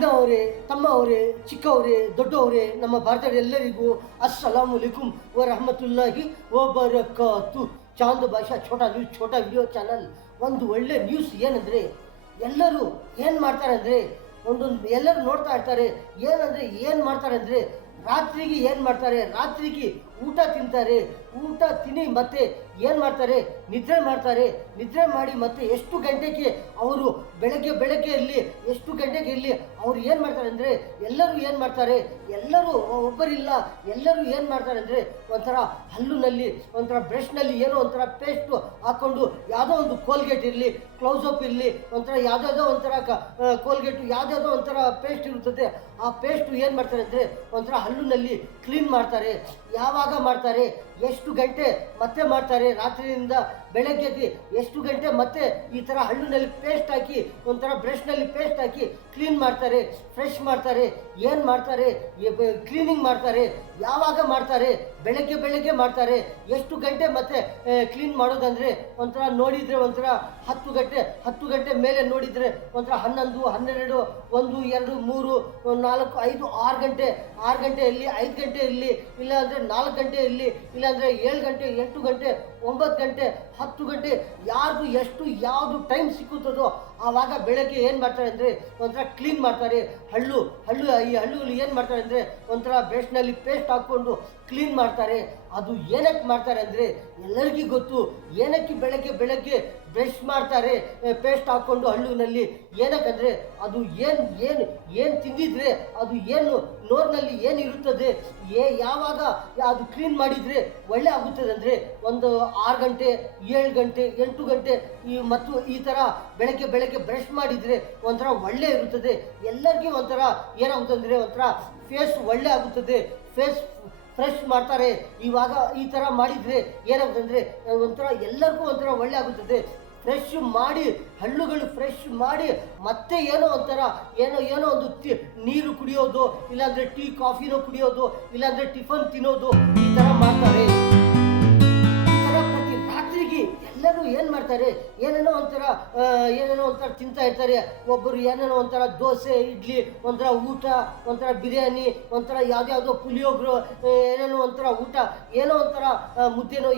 ಅಣ್ಣ ಅವರೇ, ತಮ್ಮ ಅವರೇ, ಚಿಕ್ಕವರೇ, ದೊಡ್ಡವರೇ, ನಮ್ಮ ಭಾರತದ ಎಲ್ಲರಿಗೂ ಅಸ್ಸಲಾಮು ಅಲೈಕುಮ್ ವ ರಹಮತುಲ್ಲಾಹಿ ವ ಬರಕಾತು. Chand Basha Chhota news, Chhota video channel. ಒಂದು ಒಳ್ಳೆ ನ್ಯೂಸ್ ಏನಂದರೆ, ಎಲ್ಲರೂ ಏನು ಮಾಡ್ತಾರೆ ಅಂದರೆ, ಎಲ್ಲರೂ ನೋಡ್ತಾ ಇರ್ತಾರೆ. ಏನು ಮಾಡ್ತಾರೆ ಅಂದರೆ, ರಾತ್ರಿಗೆ ಏನು ಮಾಡ್ತಾರೆ, ರಾತ್ರಿಗೆ ಊಟ ತಿಂತಾರೆ. ಊಟ ತಿನ್ನಿ ಮತ್ತೆ ಏನು ಮಾಡ್ತಾರೆ, ನಿದ್ರೆ ಮಾಡ್ತಾರೆ. ನಿದ್ರೆ ಮಾಡಿ ಮತ್ತೆ ಎಷ್ಟು ಗಂಟೆಗೆ ಅವರು ಬೆಳಗ್ಗೆ ಇಲ್ಲಿ ಎಷ್ಟು ಗಂಟೆಗೆ ಇಲ್ಲಿ ಅವ್ರು ಏನು ಮಾಡ್ತಾರೆ ಅಂದರೆ, ಎಲ್ಲರೂ ಏನು ಮಾಡ್ತಾರೆ, ಎಲ್ಲರೂ ಒಬ್ಬರಿಲ್ಲ, ಎಲ್ಲರೂ ಏನು ಮಾಡ್ತಾರೆ ಅಂದರೆ, ಒಂಥರ ಹಲ್ಲುನಲ್ಲಿ ಒಂಥರ ಬ್ರಷ್ನಲ್ಲಿ ಏನೋ ಒಂಥರ ಪೇಸ್ಟು ಹಾಕ್ಕೊಂಡು, ಯಾವುದೋ ಒಂದು ಕೋಲ್ಗೇಟ್ ಇರಲಿ, ಕ್ಲೌಸಪ್ ಇರಲಿ, ಒಂಥರ ಯಾವುದಾದೋ ಒಂಥರ ಕೋಲ್ಗೇಟು, ಯಾವುದಾದೋ ಒಂಥರ ಪೇಸ್ಟ್ ಇರುತ್ತದೆ. ಆ ಪೇಸ್ಟು ಏನು ಮಾಡ್ತಾರೆ ಅಂದರೆ, ಒಂಥರ ಹಲ್ಲುನಲ್ಲಿ ಕ್ಲೀನ್ ಮಾಡ್ತಾರೆ. ಯಾವಾಗ ಮಾಡ್ತಾರೆ, ಎಷ್ಟು ಗಂಟೆ ಮತ್ತೆ ಮಾಡ್ತಾರೆ, ರಾತ್ರಿಯಿಂದ ಬೆಳಗ್ಗೆಗೆ ಎಷ್ಟು ಗಂಟೆ ಮತ್ತೆ ಈ ಥರ ಹಳ್ಳಿನಲ್ಲಿ ಪೇಸ್ಟ್ ಹಾಕಿ, ಒಂಥರ ಬ್ರಷ್ನಲ್ಲಿ ಪೇಸ್ಟ್ ಹಾಕಿ ಕ್ಲೀನ್ ಮಾಡ್ತಾರೆ, ಫ್ರೆಶ್ ಮಾಡ್ತಾರೆ. ಏನು ಮಾಡ್ತಾರೆ, ಕ್ಲೀನಿಂಗ್ ಮಾಡ್ತಾರೆ. ಯಾವಾಗ ಮಾಡ್ತಾರೆ, ಬೆಳಗ್ಗೆ ಮಾಡ್ತಾರೆ. ಎಷ್ಟು ಗಂಟೆ ಮತ್ತೆ ಕ್ಲೀನ್ ಮಾಡೋದಂದರೆ, ಒಂಥರ ನೋಡಿದರೆ ಒಂಥರ 10 ಗಂಟೆ ಮೇಲೆ ನೋಡಿದರೆ ಒಂಥರ 11, 12, 1, 2, 3, 4, 5, 6 ಗಂಟೆ, 6 ಗಂಟೆ ಇಲ್ಲಿ, 5 ಗಂಟೆ ಇಲ್ಲಿ, ಇಲ್ಲಾಂದರೆ 4 ಗಂಟೆ ಇಲ್ಲಿ, ಇಲ್ಲಾಂದರೆ 7 ಗಂಟೆ, 8 ಗಂಟೆ, 9 ಗಂಟೆ, 10 ಗಂಟೆ, ಯಾರ್ದು ಯಾವುದು ಟೈಮ್ ಸಿಕ್ಕುತ್ತದೋ ಆವಾಗ ಬೆಳಗ್ಗೆ ಏನು ಮಾಡ್ತಾರೆ ಅಂದರೆ, ಒಂಥರ ಕ್ಲೀನ್ ಮಾಡ್ತಾರೆ. ಈ ಹಳ್ಳುಗಳು ಏನು ಮಾಡ್ತಾರೆ ಅಂದರೆ, ಒಂಥರ ಬ್ರಷ್ನಲ್ಲಿ ಪೇಸ್ಟ್ ಹಾಕ್ಕೊಂಡು ಕ್ಲೀನ್ ಮಾಡ್ತಾರೆ. ಅದು ಏನಕ್ಕೆ ಮಾಡ್ತಾರೆ ಅಂದರೆ, ಎಲ್ಲರಿಗೂ ಗೊತ್ತು ಏನಕ್ಕೆ ಬೆಳಗ್ಗೆ ಬ್ರಷ್ ಮಾಡ್ತಾರೆ ಪೇಸ್ಟ್ ಹಾಕ್ಕೊಂಡು ಹಳ್ಳುನಲ್ಲಿ. ಏನಕ್ಕಂದರೆ, ಅದು ಏನು ತಿಂದಿದ್ರೆ, ಅದು ಏನು ನೋರ್ನಲ್ಲಿ ಏನಿರುತ್ತದೆ, ಯಾವಾಗ ಅದು ಕ್ಲೀನ್ ಮಾಡಿದರೆ ಒಳ್ಳೆ ಆಗುತ್ತದೆ ಅಂದರೆ, ಒಂದು 6 ಗಂಟೆ, 7 ಗಂಟೆ, 8 ಗಂಟೆ ಮತ್ತು ಈ ಥರ ಬೆಳಗ್ಗೆ ಬ್ರಷ್ ಮಾಡಿದರೆ ಒಂಥರ ಒಳ್ಳೆ ಇರುತ್ತದೆ. ಎಲ್ಲರಿಗೂ ಒಂಥರ ಏನಾಗುತ್ತಂದರೆ, ಒಂಥರ ಫೇಸ್ ಒಳ್ಳೆ ಆಗುತ್ತದೆ, ಫೇಸ್ ಫ್ರೆಶ್ ಮಾಡ್ತಾರೆ. ಇವಾಗ ಈ ಥರ ಮಾಡಿದರೆ ಏನಾಗುತ್ತಂದರೆ, ಒಂಥರ ಎಲ್ಲರಿಗೂ ಒಂಥರ ಒಳ್ಳೆ ಆಗುತ್ತದೆ. ಫ್ರೆಶ್ ಮಾಡಿ, ಹಳ್ಳುಗಳು ಫ್ರೆಶ್ ಮಾಡಿ ಮತ್ತೆ ಏನೋ ಒಂಥರ ಏನೋ ಒಂದು ನೀರು ಕುಡಿಯೋದು, ಇಲ್ಲಾಂದರೆ ಟೀ ಕಾಫಿನೋ ಕುಡಿಯೋದು, ಇಲ್ಲಾಂದರೆ ಟಿಫನ್ ತಿನ್ನೋದು, ಈ ಥರ ಮಾಡ್ತಾರೆ. ಈ ಥರ ಪ್ರತಿ ರಾತ್ರಿಗೆ ಎಲ್ಲರೂ ಏನು ಮಾಡ್ತಾರೆ, ಏನೇನೋ ಒಂಥರ ತಿಂತಾ ಇರ್ತಾರೆ. ಒಬ್ಬರು ಏನೇನೋ ಒಂಥರ ದೋಸೆ, ಇಡ್ಲಿ, ಒಂಥರ ಊಟ, ಒಂಥರ ಬಿರಿಯಾನಿ, ಒಂಥರ ಯಾವುದ್ಯಾವುದೋ ಪುಳಿಯೋಗರೆ, ಏನೇನೋ ಒಂಥರ ಊಟ, ಏನೋ ಒಂಥರ ಮುದ್ದೆನೋ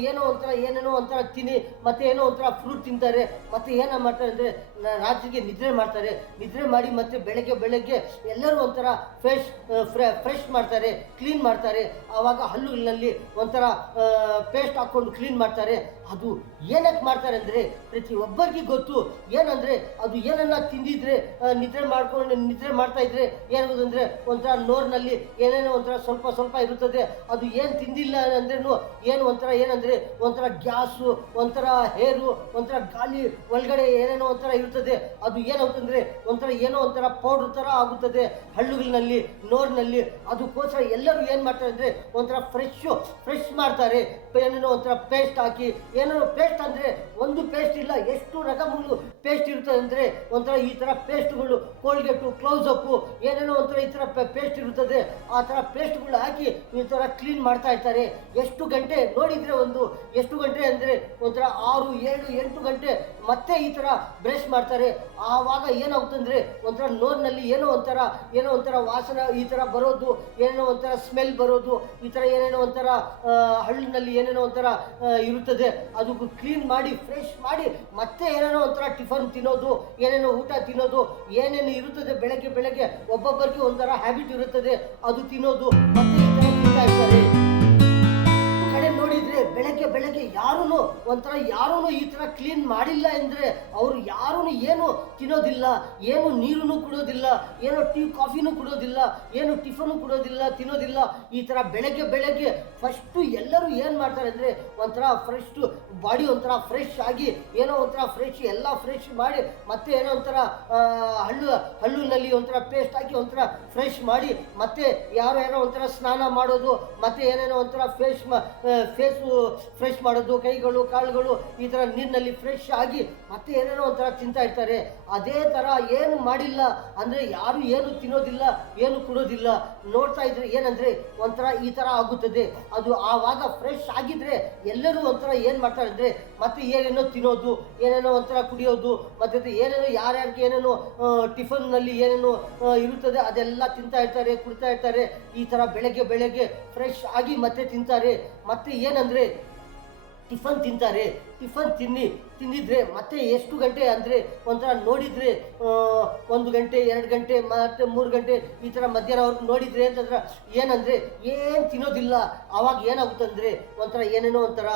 ಏನೇನೋ ಒಂಥರ ತಿನ್ನಿ, ಮತ್ತೆ ಏನೋ ಒಂಥರ ಫ್ರೂಟ್ ತಿಂತಾರೆ. ಮತ್ತೆ ಏನೋ ಮಾಡ್ತಾರೆ ಅಂದರೆ, ರಾತ್ರಿಗೆ ನಿದ್ರೆ ಮಾಡ್ತಾರೆ. ನಿದ್ರೆ ಮಾಡಿ ಮತ್ತೆ ಬೆಳಗ್ಗೆ ಎಲ್ಲರೂ ಒಂಥರ ಫ್ರೆಶ್ ಮಾಡ್ತಾರೆ, ಕ್ಲೀನ್ ಮಾಡ್ತಾರೆ. ಆವಾಗ ಹಲ್ಲುಗಳಲ್ಲಿ ಒಂಥರ ಪೇಸ್ಟ್ ಹಾಕ್ಕೊಂಡು ಕ್ಲೀನ್ ಮಾಡ್ತಾರೆ. ಅದು ಏನಕ್ಕೆ ಮಾಡ್ತಾರೆ ಅಂದರೆ, ಪ್ರತಿಯೊಬ್ಬರಿಗೆ ಗೊತ್ತು ಏನಂದರೆ, ಅದು ಏನನ್ನ ತಿಂದಿದ್ರೆ, ನಿದ್ರೆ ಮಾಡ್ತಾ ಇದ್ರೆ ಏನಾಗೋದಂದರೆ, ಒಂಥರ ನೋರ್ನಲ್ಲಿ ಏನೇನೋ ಒಂಥರ ಸ್ವಲ್ಪ ಇರುತ್ತದೆ. ಅದು ಏನು ತಿಂದಿಲ್ಲ ಅಂದ್ರೂ ಏನು ಏನಂದರೆ, ಒಂಥರ ಗ್ಯಾಸು, ಒಂಥರ ಹೇರು, ಒಂಥರ ಗಾಳಿ ಒಳಗಡೆ ಏನೇನೋ ಒಂಥರ ಇರುತ್ತದೆ. ಅದು ಏನಾಗುತ್ತಂದರೆ, ಒಂಥರ ಏನೋ ಒಂಥರ ಪೌಡ್ರ್ ಥರ ಆಗುತ್ತದೆ ಹಳ್ಳುಗಳಲ್ಲಿ, ನೋರ್ನಲ್ಲಿ. ಅದಕ್ಕೋಸ್ಕರ ಎಲ್ಲರೂ ಏನು ಮಾಡ್ತಾರೆ ಅಂದರೆ, ಒಂಥರ ಫ್ರೆಶ್ ಮಾಡ್ತಾರೆ. ಏನೇನೋ ಒಂಥರ ಪೇಸ್ಟ್ ಹಾಕಿ, ಏನೇನೋ ಪೇಸ್ಟ್ ಅಂದರೆ ಒಂದು ಪೇಸ್ಟ್ ಇಲ್ಲ, ಎಷ್ಟು ರಕಗಳು ಪೇಸ್ಟ್ ಇರ್ತದೆ ಅಂದರೆ, ಒಂಥರ ಈ ಥರ ಪೇಸ್ಟ್ಗಳು, ಕೋಲ್ಗೇಟು, ಕ್ಲೌಸಪ್ಪು, ಏನೇನೋ ಒಂಥರ ಈ ಥರ ಪೇಸ್ಟ್ ಇರುತ್ತದೆ. ಆ ಥರ ಪೇಸ್ಟ್ಗಳು ಹಾಕಿ ಈ ಥರ ಕ್ಲೀನ್ ಮಾಡ್ತಾ ಇರ್ತಾರೆ. ಎಷ್ಟು ಗಂಟೆ ನೋಡಿದರೆ, ಎಷ್ಟು ಗಂಟೆ ಅಂದರೆ ಒಂಥರ 6, 7, 8 ಗಂಟೆ ಮತ್ತೆ ಈ ಥರ ಬ್ರಷ್ ಮಾಡ್ತಾರೆ. ಆವಾಗ ಏನಾಗುತ್ತಂದರೆ, ಒಂಥರ ನೋರ್ನಲ್ಲಿ ಏನೋ ಒಂಥರ ವಾಸನೆ ಈ ಥರ ಬರೋದು, ಏನೇನೋ ಒಂಥರ ಸ್ಮೆಲ್ ಬರೋದು, ಈ ಥರ ಏನೇನೋ ಒಂಥರ ಹಳ್ಳಿನಲ್ಲಿ ಏನೇನೋ ಒಂಥರ ಇರುತ್ತದೆ. ಅದು ಕ್ಲೀನ್ ಮಾಡಿ ಫ್ರೆಶ್ ಮಾಡಿ ಮತ್ತೆ ಏನೇನೋ ಒಂಥರ ಟಿಫನ್ ತಿನ್ನೋದು, ಏನೇನೋ ಊಟ ತಿನ್ನೋದು, ಏನೇನು ಇರುತ್ತದೆ ಬೆಳಗ್ಗೆ ಒಬ್ಬೊಬ್ಬರಿಗೆ ಒಂಥರ ಹ್ಯಾಬಿಟ್ ಇರುತ್ತದೆ, ಅದು ತಿನ್ನೋದು. ಮತ್ತೆ ಈ ಥರ ತಿಂತಾ ಇರ್ತಾರೆ. ಕಡೆ ನೋಡಿದರೆ ಬೆಳಗ್ಗೆ ಯಾರೂ ಈ ಥರ ಕ್ಲೀನ್ ಮಾಡಿಲ್ಲ ಅಂದರೆ, ಅವರು ಯಾರೂ ಏನು ತಿನ್ನೋದಿಲ್ಲ, ಏನು ನೀರನ್ನು ಕುಡೋದಿಲ್ಲ, ಏನೋ ಟೀ ಕಾಫಿನೂ ಕುಡೋದಿಲ್ಲ, ಏನು ಟಿಫನು ಕುಡೋದಿಲ್ಲ, ತಿನ್ನೋದಿಲ್ಲ. ಈ ಥರ ಬೆಳಗ್ಗೆ ಫಸ್ಟು ಎಲ್ಲರೂ ಏನು ಮಾಡ್ತಾರೆ ಅಂದರೆ, ಒಂಥರ ಬಾಡಿ ಒಂಥರ ಫ್ರೆಶ್ ಆಗಿ, ಏನೋ ಒಂಥರ ಎಲ್ಲ ಫ್ರೆಶ್ ಮಾಡಿ ಮತ್ತೆ ಏನೋ ಒಂಥರ ಹಳ್ಳುನಲ್ಲಿ ಒಂಥರ ಪೇಸ್ಟ್ ಹಾಕಿ ಒಂಥರ ಫ್ರೆಶ್ ಮಾಡಿ, ಮತ್ತೆ ಯಾರೋ ಒಂಥರ ಸ್ನಾನ ಮಾಡೋದು, ಮತ್ತೆ ಏನೇನೋ ಒಂಥರ ಫೇಸು ಫ್ರೆಶ್ ಮಾಡೋದು, ಕೈಗಳು ಕಾಳುಗಳು ಈ ಥರ ನೀರಿನಲ್ಲಿ ಫ್ರೆಶ್ ಆಗಿ ಮತ್ತೆ ಏನೇನೋ ಒಂಥರ ತಿಂತಾ ಇರ್ತಾರೆ. ಅದೇ ಥರ ಏನು ಮಾಡಿಲ್ಲ ಅಂದರೆ ಯಾರು ಏನು ತಿನ್ನೋದಿಲ್ಲ, ಏನು ಕೊಡೋದಿಲ್ಲ. ನೋಡ್ತಾ ಇದ್ರೆ ಏನಂದರೆ ಒಂಥರ ಈ ಥರ ಆಗುತ್ತದೆ. ಅದು ಆವಾಗ ಫ್ರೆಶ್ ಆಗಿದ್ರೆ ಎಲ್ಲರೂ ಒಂಥರ ಏನು ಮಾಡ್ತಾರೆ ಅಂದರೆ ಮತ್ತೆ ಏನೇನೋ ತಿನ್ನೋದು, ಏನೇನೋ ಒಂಥರ ಕುಡಿಯೋದು, ಮತ್ತು ಏನೇನೋ ಯಾರ್ಯಾರಿಗೆ ಏನೇನೋ ಟಿಫನ್ನಲ್ಲಿ ಏನೇನೋ ಇರುತ್ತದೆ ಅದೆಲ್ಲ ತಿಂತಾ ಇರ್ತಾರೆ, ಕುಡ್ತಾ ಇರ್ತಾರೆ. ಈ ಥರ ಬೆಳಗ್ಗೆ ಫ್ರೆಶ್ ಆಗಿ ಮತ್ತೆ ತಿಂತಾರೆ. ಮತ್ತೆ ಏನಂದರೆ ಟಿಫನ್ ತಿಂತಾರೆ. ಟಿಫನ್ ತಿಂದಿದ್ರೆ ಮತ್ತೆ ಎಷ್ಟು ಗಂಟೆ ಅಂದರೆ ಒಂಥರ ನೋಡಿದರೆ 1 ಗಂಟೆ 2 ಗಂಟೆ ಮತ್ತು 3 ಗಂಟೆ ಈ ಥರ ಮಧ್ಯಾಹ್ನವರೆಗೂ ನೋಡಿದರೆ ಅಂತಂದ್ರೆ ಏನಂದರೆ ಏನು ತಿನ್ನೋದಿಲ್ಲ. ಆವಾಗ ಏನಾಗುತ್ತಂದರೆ ಒಂಥರ ಏನೇನೋ ಒಂಥರ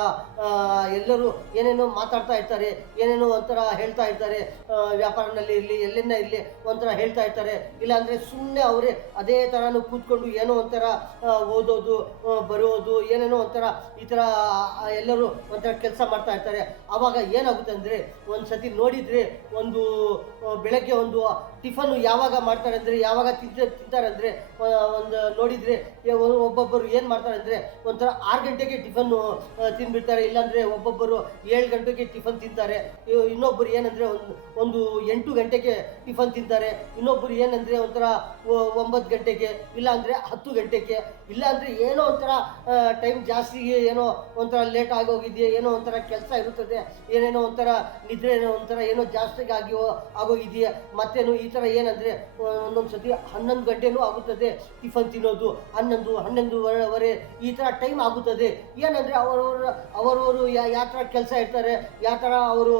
ಎಲ್ಲರೂ ಏನೇನೋ ಮಾತಾಡ್ತಾ ಇರ್ತಾರೆ, ಏನೇನೋ ಒಂಥರ ಹೇಳ್ತಾ ಇರ್ತಾರೆ. ವ್ಯಾಪಾರದಲ್ಲಿ ಇರಲಿ ಎಲ್ಲೆನ್ನ ಇರಲಿ ಒಂಥರ ಹೇಳ್ತಾ ಇರ್ತಾರೆ. ಇಲ್ಲಾಂದರೆ ಸುಮ್ಮನೆ ಅವರೇ ಅದೇ ಥರನೂ ಕೂತ್ಕೊಂಡು ಏನೋ ಒಂಥರ ಓದೋದು, ಬರೆಯೋದು, ಏನೇನೋ ಒಂಥರ ಈ ಥರ ಎಲ್ಲರೂ ಒಂಥರ ಕೆಲಸ ಮಾಡ್ತಾ ಇರ್ತಾರೆ. ಆವಾಗ ಏನಾಗುತ್ತೆ ಅಂದರೆ ಒಂದು ಸತಿ ನೋಡಿದರೆ ಬೆಳಗ್ಗೆ ಟಿಫನ್ನು ಯಾವಾಗ ಮಾಡ್ತಾರೆ ಅಂದರೆ ಯಾವಾಗ ತಿಂತಾರೆ ಅಂದರೆ ಒಂದು ನೋಡಿದರೆ ಒಬ್ಬೊಬ್ಬರು ಏನು ಮಾಡ್ತಾರೆ ಅಂದರೆ ಒಂಥರ 6 ಗಂಟೆಗೆ ಟಿಫನ್ನು ತಿಂದುಬಿಡ್ತಾರೆ. ಇಲ್ಲಾಂದರೆ ಒಬ್ಬೊಬ್ಬರು 7 ಗಂಟೆಗೆ ಟಿಫನ್ ತಿಂತಾರೆ. ಇನ್ನೊಬ್ಬರು ಏನಂದರೆ ಒಂದು 8 ಗಂಟೆಗೆ ಟಿಫನ್ ತಿಂತಾರೆ. ಇನ್ನೊಬ್ಬರು ಏನಂದರೆ ಒಂಥರ 9 ಗಂಟೆಗೆ, ಇಲ್ಲಾಂದರೆ 10 ಗಂಟೆಗೆ, ಇಲ್ಲಾಂದರೆ ಏನೋ ಒಂಥರ ಟೈಮ್ ಜಾಸ್ತಿಗೆ ಏನೋ ಒಂಥರ ಲೇಟ್ ಆಗೋಗಿದೆಯಾ, ಏನೋ ಒಂಥರ ಕೆಲಸ ಇರುತ್ತದೆ, ಏನೇನೋ ಒಂಥರ ನಿದ್ರೆ ಒಂಥರ ಏನೋ ಜಾಸ್ತಿಗೆ ಆಗೋಗಿದೆಯಾ. ಮತ್ತೇನು ಈ ಥರ ಏನಂದರೆ ಒಂದೊಂದು ಸತಿ 11 ಗಂಟೆನೂ ಆಗುತ್ತದೆ ಟಿಫನ್ ತಿನ್ನೋದು. 11 ಈ ಥರ ಟೈಮ್ ಆಗುತ್ತದೆ. ಏನಂದರೆ ಅವರವರು ಯಾವ ಥರ ಕೆಲಸ ಇರ್ತಾರೆ, ಯಾವ ಥರ ಅವರು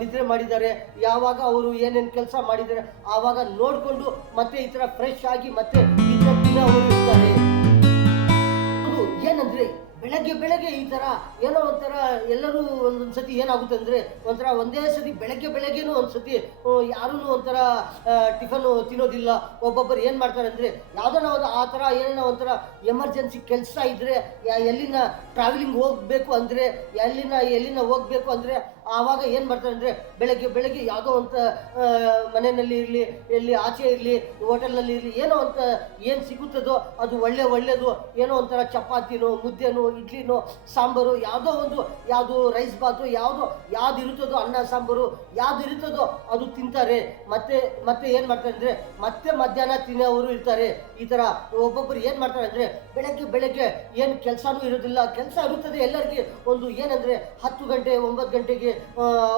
ನಿದ್ರೆ ಮಾಡಿದ್ದಾರೆ, ಯಾವಾಗ ಅವರು ಏನೇನು ಕೆಲಸ ಮಾಡಿದ್ದಾರೆ ಆವಾಗ ನೋಡಿಕೊಂಡು ಮತ್ತೆ ಈ ಥರ ಫ್ರೆಶ್ ಆಗಿ ಮತ್ತೆ ಈ ಥರ ದಿನವರು ಇರ್ತಾರೆ. ಏನಂದರೆ ಬೆಳಗ್ಗೆ ಈ ಥರ ಏನೋ ಒಂಥರ ಎಲ್ಲರೂ ಒಂದೊಂದು ಸತಿ ಏನಾಗುತ್ತೆ ಅಂದರೆ ಒಂಥರ ಒಂದೇ ಸತಿ ಬೆಳಗ್ಗೆನೂ ಒಂದು ಸತಿ ಯಾರೂ ಒಂಥರ ಟಿಫನ್ನು ತಿನ್ನೋದಿಲ್ಲ. ಒಬ್ಬೊಬ್ಬರು ಏನು ಮಾಡ್ತಾರೆ ಅಂದರೆ ಯಾವುದೋ ಆ ಥರ ಏನೇನೋ ಒಂಥರ ಎಮರ್ಜೆನ್ಸಿ ಕೆಲಸ ಇದ್ದರೆ, ಎಲ್ಲಿನ ಟ್ರಾವೆಲಿಂಗ್ ಹೋಗಬೇಕು ಅಂದರೆ ಎಲ್ಲಿನ ಹೋಗಬೇಕು ಅಂದರೆ ಆವಾಗ ಏನು ಮಾಡ್ತಾರೆ ಅಂದರೆ ಬೆಳಗ್ಗೆ ಯಾವುದೋ ಅಂತ ಮನೆಯಲ್ಲಿ ಇರಲಿ, ಎಲ್ಲಿ ಆಚೆ ಇರಲಿ, ಹೋಟೆಲ್ನಲ್ಲಿ ಇರಲಿ, ಏನೋ ಅಂತ ಏನು ಸಿಗುತ್ತದೋ ಅದು ಒಳ್ಳೆಯದು, ಏನೋ ಒಂಥರ ಚಪಾತಿನೋ, ಮುದ್ದೆನೋ, ಇಡ್ಲಿನೋ, ಸಾಂಬಾರು, ಯಾವುದು ರೈಸ್ ಬಾತು, ಯಾವುದು ಇರುತ್ತದೋ, ಅನ್ನ ಸಾಂಬಾರು ಯಾವುದು ಇರುತ್ತದೋ ಅದು ತಿಂತಾರೆ. ಮತ್ತೆ ಏನು ಮಾಡ್ತಾರೆ ಅಂದರೆ ಮತ್ತೆ ಮಧ್ಯಾಹ್ನ ತಿನ್ನೋರು ಇರ್ತಾರೆ. ಈ ಥರ ಒಬ್ಬೊಬ್ಬರು ಏನು ಮಾಡ್ತಾರೆ ಅಂದರೆ ಬೆಳಗ್ಗೆ ಏನು ಕೆಲಸನೂ ಇರೋದಿಲ್ಲ, ಕೆಲಸ ಇರುತ್ತದೆ ಎಲ್ಲರಿಗೆ. ಏನಂದರೆ 10 ಗಂಟೆ 9 ಗಂಟೆಗೆ